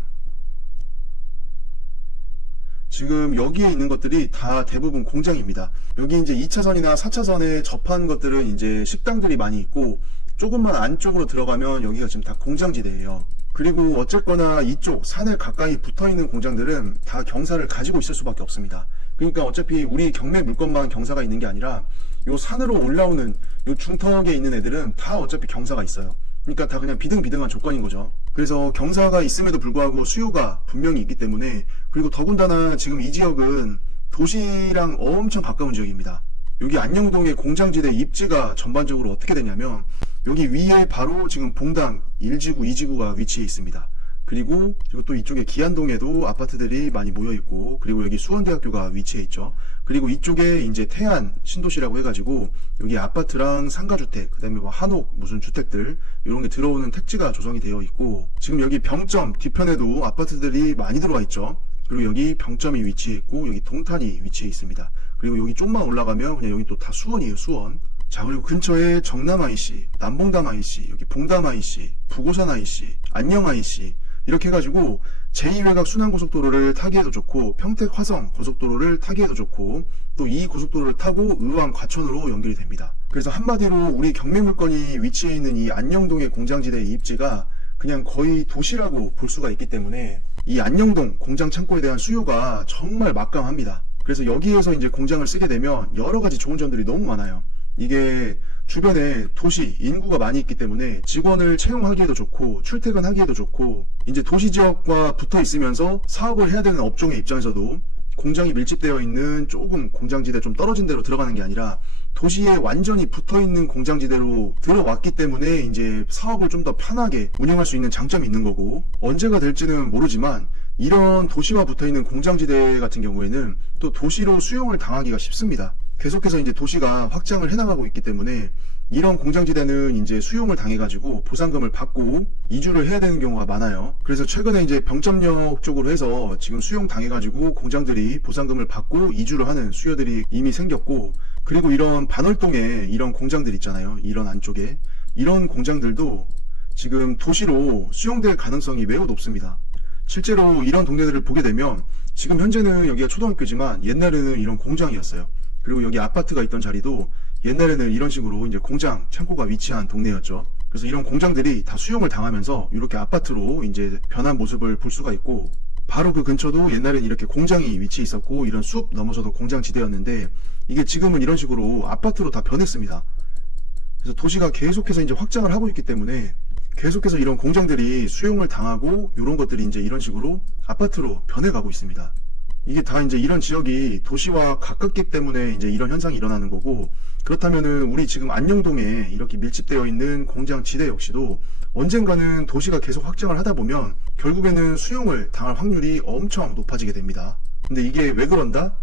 지금 여기에 있는 것들이 다 대부분 공장입니다. 여기 이제 2차선이나 4차선에 접한 것들은 이제 식당들이 많이 있고, 조금만 안쪽으로 들어가면 여기가 지금 다 공장지대예요. 그리고 어쨌거나 이쪽 산에 가까이 붙어있는 공장들은 다 경사를 가지고 있을 수밖에 없습니다. 그러니까 어차피 우리 경매 물건만 경사가 있는 게 아니라 요 산으로 올라오는 요 중턱에 있는 애들은 다 어차피 경사가 있어요. 그러니까 다 그냥 비등비등한 조건인 거죠. 그래서 경사가 있음에도 불구하고 수요가 분명히 있기 때문에, 그리고 더군다나 지금 이 지역은 도시랑 엄청 가까운 지역입니다. 여기 안녕동의 공장지대 입지가 전반적으로 어떻게 되냐면, 여기 위에 바로 지금 봉당 1지구, 2지구가 위치해 있습니다. 그리고 또 이쪽에 기안동에도 아파트들이 많이 모여 있고, 그리고 여기 수원대학교가 위치해 있죠. 그리고 이쪽에 이제 태안 신도시라고 해가지고 여기 아파트랑 상가주택, 그 다음에 뭐 한옥 무슨 주택들 이런 게 들어오는 택지가 조성이 되어 있고, 지금 여기 병점 뒤편에도 아파트들이 많이 들어와 있죠. 그리고 여기 병점이 위치해 있고 여기 동탄이 위치해 있습니다. 그리고 여기 좀만 올라가면 그냥 여기 또 다 수원이에요, 수원. 자, 그리고 근처에 정남 IC, 남봉담 IC, 여기 봉담 IC, 부고산 IC, 안녕 IC 이렇게 해가지고 제2외곽 순환고속도로를 타기에도 좋고, 평택 화성 고속도로를 타기에도 좋고, 또 이 고속도로를 타고 의왕 과천으로 연결이 됩니다. 그래서 한마디로 우리 경매 물건이 위치해 있는 이 안녕동의 공장지대의 입지가 그냥 거의 도시라고 볼 수가 있기 때문에 이 안녕동 공장 창고에 대한 수요가 정말 막강합니다. 그래서 여기에서 이제 공장을 쓰게 되면 여러 가지 좋은 점들이 너무 많아요. 이게 주변에 도시, 인구가 많이 있기 때문에 직원을 채용하기에도 좋고 출퇴근하기에도 좋고, 이제 도시 지역과 붙어 있으면서 사업을 해야 되는 업종의 입장에서도 공장이 밀집되어 있는 조금 공장지대 좀 떨어진 데로 들어가는 게 아니라 도시에 완전히 붙어 있는 공장지대로 들어왔기 때문에 이제 사업을 좀 더 편하게 운영할 수 있는 장점이 있는 거고, 언제가 될지는 모르지만 이런 도시와 붙어 있는 공장지대 같은 경우에는 또 도시로 수용을 당하기가 쉽습니다. 계속해서 이제 도시가 확장을 해나가고 있기 때문에 이런 공장지대는 이제 수용을 당해가지고 보상금을 받고 이주를 해야 되는 경우가 많아요. 그래서 최근에 이제 병점역 쪽으로 해서 지금 수용 당해가지고 공장들이 보상금을 받고 이주를 하는 수요들이 이미 생겼고, 그리고 이런 반월동에 이런 공장들 있잖아요. 이런 안쪽에 이런 공장들도 지금 도시로 수용될 가능성이 매우 높습니다. 실제로 이런 동네들을 보게 되면 지금 현재는 여기가 초등학교지만 옛날에는 이런 공장이었어요. 그리고 여기 아파트가 있던 자리도 옛날에는 이런 식으로 이제 공장, 창고가 위치한 동네였죠. 그래서 이런 공장들이 다 수용을 당하면서 이렇게 아파트로 이제 변한 모습을 볼 수가 있고, 바로 그 근처도 옛날에는 이렇게 공장이 위치해 있었고 이런 숲 넘어서도 공장 지대였는데, 이게 지금은 이런 식으로 아파트로 다 변했습니다. 그래서 도시가 계속해서 이제 확장을 하고 있기 때문에 계속해서 이런 공장들이 수용을 당하고 이런 것들이 이제 이런 식으로 아파트로 변해가고 있습니다. 이게 다 이제 이런 지역이 도시와 가깝기 때문에 이제 이런 현상이 일어나는 거고, 그렇다면은 우리 지금 안녕동에 이렇게 밀집되어 있는 공장 지대 역시도 언젠가는 도시가 계속 확장을 하다 보면 결국에는 수용을 당할 확률이 엄청 높아지게 됩니다. 근데 이게 왜 그런다?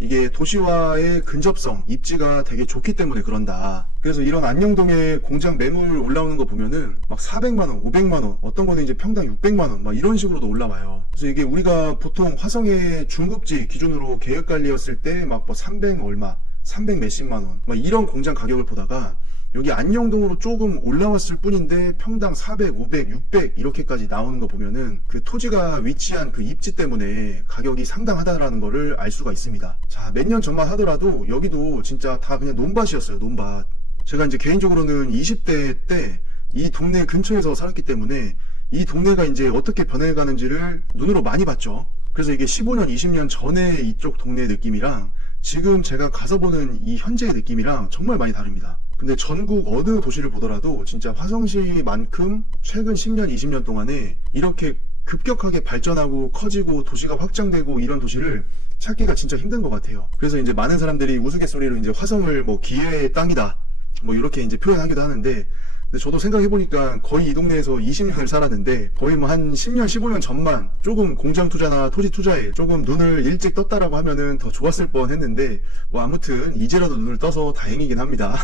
이게 도시와의 근접성, 입지가 되게 좋기 때문에 그런다. 그래서 이런 안녕동에 공장 매물 올라오는 거 보면은 막 400만원, 500만원, 어떤 거는 이제 평당 600만원, 막 이런 식으로도 올라와요. 그래서 이게 우리가 보통 화성의 중급지 기준으로 계획관리였을 때 막 뭐 300 얼마, 300 몇십만원, 막 이런 공장 가격을 보다가 여기 안녕동으로 조금 올라왔을 뿐인데 평당 400, 500, 600 이렇게까지 나오는 거 보면은 그 토지가 위치한 그 입지 때문에 가격이 상당하다라는 거를 알 수가 있습니다. 자, 몇 년 전만 하더라도 여기도 진짜 다 그냥 논밭이었어요, 논밭. 제가 이제 개인적으로는 20대 때 이 동네 근처에서 살았기 때문에 이 동네가 이제 어떻게 변해가는지를 눈으로 많이 봤죠. 그래서 이게 15년, 20년 전에 이쪽 동네 느낌이랑 지금 제가 가서 보는 이 현재의 느낌이랑 정말 많이 다릅니다. 근데 전국 어느 도시를 보더라도 진짜 화성시만큼 최근 10년, 20년 동안에 이렇게 급격하게 발전하고 커지고 도시가 확장되고 이런 도시를 찾기가 진짜 힘든 것 같아요. 그래서 이제 많은 사람들이 우스갯소리로 이제 화성을 뭐 기회의 땅이다 뭐 이렇게 이제 표현하기도 하는데, 근데 저도 생각해보니까 거의 이 동네에서 20년을 살았는데 거의 뭐 한 10년, 15년 전만 조금 공장 투자나 토지 투자에 조금 눈을 일찍 떴다라고 하면은 더 좋았을 뻔 했는데, 뭐 아무튼 이제라도 눈을 떠서 다행이긴 합니다.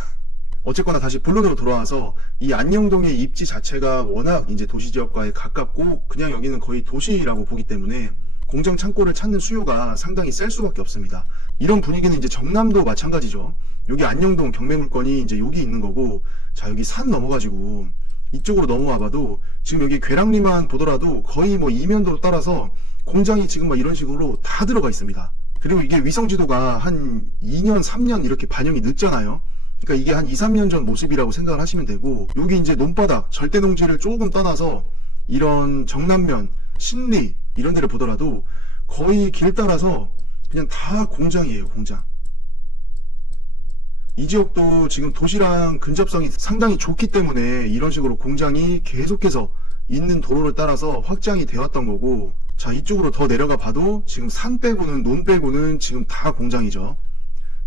어쨌거나 다시 본론으로 돌아와서 이 안녕동의 입지 자체가 워낙 이제 도시 지역과에 가깝고 그냥 여기는 거의 도시라고 보기 때문에 공장 창고를 찾는 수요가 상당히 셀 수밖에 없습니다. 이런 분위기는 이제 정남도 마찬가지죠. 여기 안녕동 경매물건이 이제 여기 있는 거고, 자 여기 산 넘어가지고 이쪽으로 넘어와 봐도 지금 여기 괴랑리만 보더라도 거의 뭐 이면도로 따라서 공장이 지금 막 이런 식으로 다 들어가 있습니다. 그리고 이게 위성지도가 한 2년, 3년 이렇게 반영이 늦잖아요. 그러니까 이게 한 2, 3년 전 모습이라고 생각을 하시면 되고, 여기 이제 논바닥, 절대농지를 조금 떠나서 이런 정남면, 신리 이런 데를 보더라도 거의 길 따라서 그냥 다 공장이에요, 공장. 이 지역도 지금 도시랑 근접성이 상당히 좋기 때문에 이런 식으로 공장이 계속해서 있는 도로를 따라서 확장이 되었던 거고, 자 이쪽으로 더 내려가 봐도 지금 산 빼고는, 논 빼고는 지금 다 공장이죠.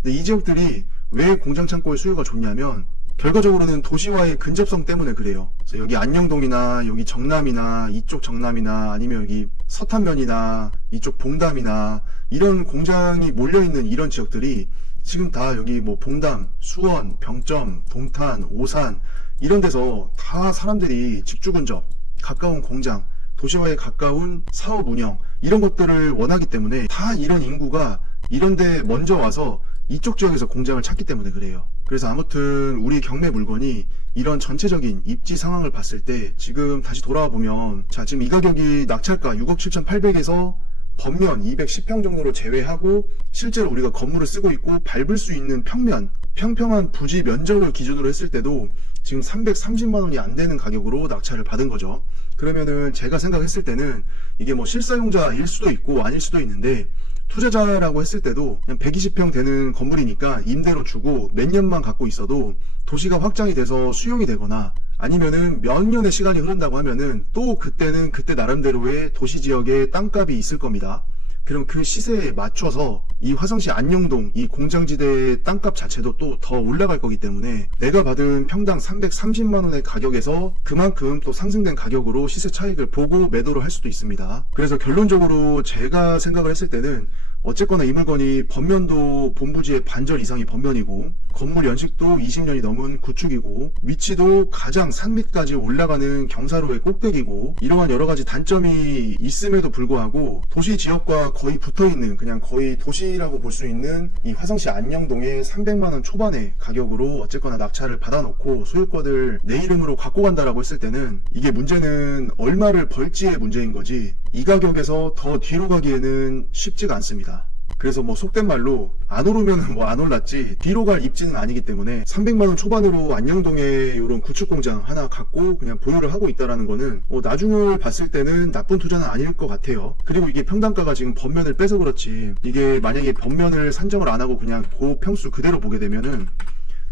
근데 이 지역들이 왜 공장 창고의 수요가 좋냐면 결과적으로는 도시와의 근접성 때문에 그래요. 그래서 여기 안녕동이나 여기 정남이나 이쪽 정남이나 아니면 여기 서탄면이나 이쪽 봉담이나 이런 공장이 몰려있는 이런 지역들이 지금 다 여기 뭐 봉담, 수원, 병점, 동탄, 오산 이런 데서 다 사람들이 직주근접, 가까운 공장, 도시와의 가까운 사업 운영 이런 것들을 원하기 때문에 다 이런 인구가 이런 데 먼저 와서 이쪽 지역에서 공장을 찾기 때문에 그래요. 그래서 아무튼 우리 경매 물건이 이런 전체적인 입지 상황을 봤을 때 지금 다시 돌아와 보면, 자 지금 이 가격이 낙찰가 6억 7,800에서 번면 210평 정도로 제외하고 실제로 우리가 건물을 쓰고 있고 밟을 수 있는 평면, 평평한 부지 면적을 기준으로 했을 때도 지금 330만원이 안 되는 가격으로 낙찰을 받은 거죠. 그러면은 제가 생각했을 때는 이게 뭐 실사용자일 수도 있고 아닐 수도 있는데, 투자자라고 했을 때도 그냥 120평 되는 건물이니까 임대로 주고 몇 년만 갖고 있어도 도시가 확장이 돼서 수용이 되거나 아니면은 몇 년의 시간이 흐른다고 하면은 또 그때는 그때 나름대로의 도시 지역의 땅값이 있을 겁니다. 그럼 그 시세에 맞춰서 이 화성시 안녕동 이 공장지대의 땅값 자체도 또 더 올라갈 거기 때문에 내가 받은 평당 330만원의 가격에서 그만큼 또 상승된 가격으로 시세 차익을 보고 매도를 할 수도 있습니다. 그래서 결론적으로 제가 생각을 했을 때는 어쨌거나 이 물건이 번면도 본부지의 반절 이상이 번면이고 건물 연식도 20년이 넘은 구축이고 위치도 가장 산 밑까지 올라가는 경사로의 꼭대기고 이러한 여러가지 단점이 있음에도 불구하고 도시 지역과 거의 붙어있는 그냥 거의 도시라고 볼 수 있는 이 화성시 안녕동에 300만원 초반의 가격으로 어쨌거나 낙찰을 받아놓고 소유권을 내 이름으로 갖고 간다라고 했을 때는 이게 문제는 얼마를 벌지의 문제인 거지 이 가격에서 더 뒤로 가기에는 쉽지가 않습니다. 그래서 뭐 속된 말로 안 오르면 뭐 안 올랐지 뒤로 갈 입지는 아니기 때문에 300만원 초반으로 안녕동에 이런 구축공장 하나 갖고 그냥 보유를 하고 있다라는 거는 나중을 봤을 때는 나쁜 투자는 아닐 것 같아요. 그리고 이게 평당가가 지금 번면을 빼서 그렇지 이게 만약에 번면을 산정을 안 하고 그냥 고평수 그대로 보게 되면은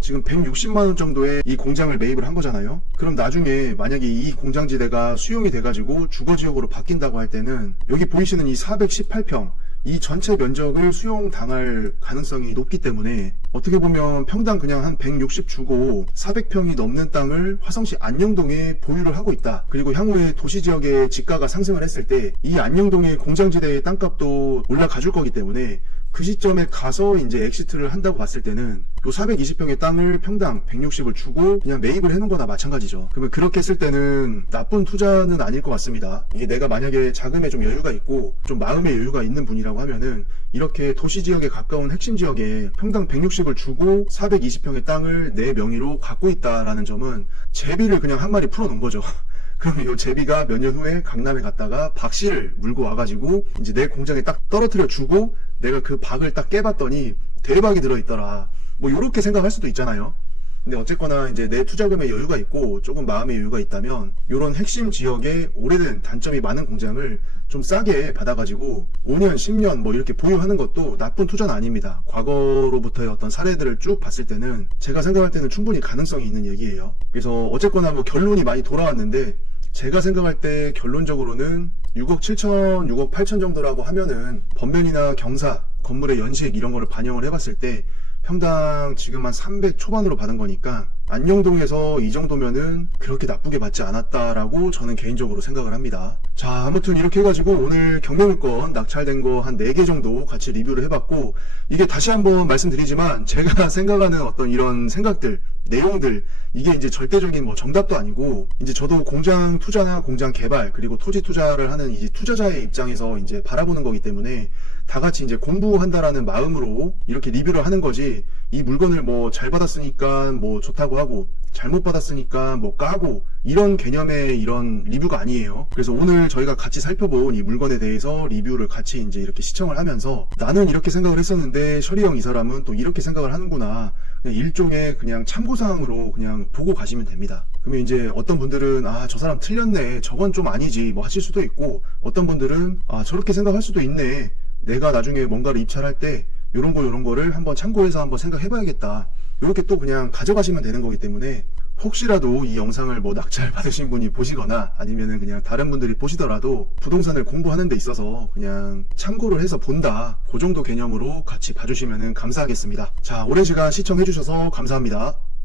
지금 160만원 정도의 이 공장을 매입을 한 거잖아요. 그럼 나중에 만약에 이 공장지대가 수용이 돼가지고 주거지역으로 바뀐다고 할 때는 여기 보이시는 이 418평 이 전체 면적을 수용당할 가능성이 높기 때문에 어떻게 보면 평당 그냥 한 160 주고 400평이 넘는 땅을 화성시 안녕동에 보유를 하고 있다. 그리고 향후에 도시지역의 지가가 상승을 했을 때 이 안녕동의 공장지대의 땅값도 올라가 줄 거기 때문에 그 시점에 가서 이제 엑시트를 한다고 봤을 때는 요 420평의 땅을 평당 160을 주고 그냥 매입을 해놓은 거나 마찬가지죠. 그러면 그렇게 했을 때는 나쁜 투자는 아닐 것 같습니다. 이게 내가 만약에 자금에 좀 여유가 있고 좀 마음의 여유가 있는 분이라고 하면은 이렇게 도시지역에 가까운 핵심 지역에 평당 160을 주고 420평의 땅을 내 명의로 갖고 있다라는 점은 제비를 그냥 한 마리 풀어놓은 거죠. 그러면 이 제비가 몇 년 후에 강남에 갔다가 박씨를 물고 와가지고 이제 내 공장에 딱 떨어뜨려 주고 내가 그 박을 딱 깨봤더니 대박이 들어있더라. 뭐 요렇게 생각할 수도 있잖아요. 근데 어쨌거나 이제 내 투자금에 여유가 있고 조금 마음의 여유가 있다면 이런 핵심 지역에 오래된 단점이 많은 공장을 좀 싸게 받아가지고 5년, 10년 뭐 이렇게 보유하는 것도 나쁜 투자는 아닙니다. 과거로부터의 어떤 사례들을 쭉 봤을 때는 제가 생각할 때는 충분히 가능성이 있는 얘기예요. 그래서 어쨌거나 뭐 결론이 많이 돌아왔는데 제가 생각할 때 결론적으로는 6억 7천, 6억 8천 정도라고 하면은 번면이나 경사, 건물의 연식 이런 거를 반영을 해봤을 때 평당 지금 한 300 초반으로 받은 거니까 안녕동에서 이 정도면은 그렇게 나쁘게 받지 않았다라고 저는 개인적으로 생각을 합니다. 자, 아무튼 이렇게 해가지고 오늘 경매물건 낙찰된 거 한 4개 정도 같이 리뷰를 해봤고, 이게 다시 한번 말씀드리지만 제가 생각하는 어떤 이런 생각들, 내용들, 이게 이제 절대적인 뭐 정답도 아니고, 이제 저도 공장 투자나 공장 개발 그리고 토지 투자를 하는 이제 투자자의 입장에서 이제 바라보는 거기 때문에 다 같이 이제 공부한다라는 마음으로 이렇게 리뷰를 하는 거지, 이 물건을 뭐 잘 받았으니까 뭐 좋다고 하고 잘못 받았으니까 뭐 까고 이런 개념의 이런 리뷰가 아니에요. 그래서 오늘 저희가 같이 살펴본 이 물건에 대해서 리뷰를 같이 이제 이렇게 시청을 하면서 나는 이렇게 생각을 했었는데 셔리 형 이 사람은 또 이렇게 생각을 하는구나, 그냥 일종의 그냥 참고사항으로 그냥 보고 가시면 됩니다. 그러면 이제 어떤 분들은 아, 저 사람 틀렸네, 저건 좀 아니지 뭐 하실 수도 있고, 어떤 분들은 아, 저렇게 생각할 수도 있네, 내가 나중에 뭔가를 입찰할 때 요런 거를 한번 참고해서 한번 생각해봐야겠다, 이렇게 또 그냥 가져가시면 되는 거기 때문에, 혹시라도 이 영상을 뭐 낙찰 받으신 분이 보시거나 아니면은 그냥 다른 분들이 보시더라도 부동산을 공부하는 데 있어서 그냥 참고를 해서 본다, 그 정도 개념으로 같이 봐주시면 감사하겠습니다. 자, 오랜 시간 시청해주셔서 감사합니다.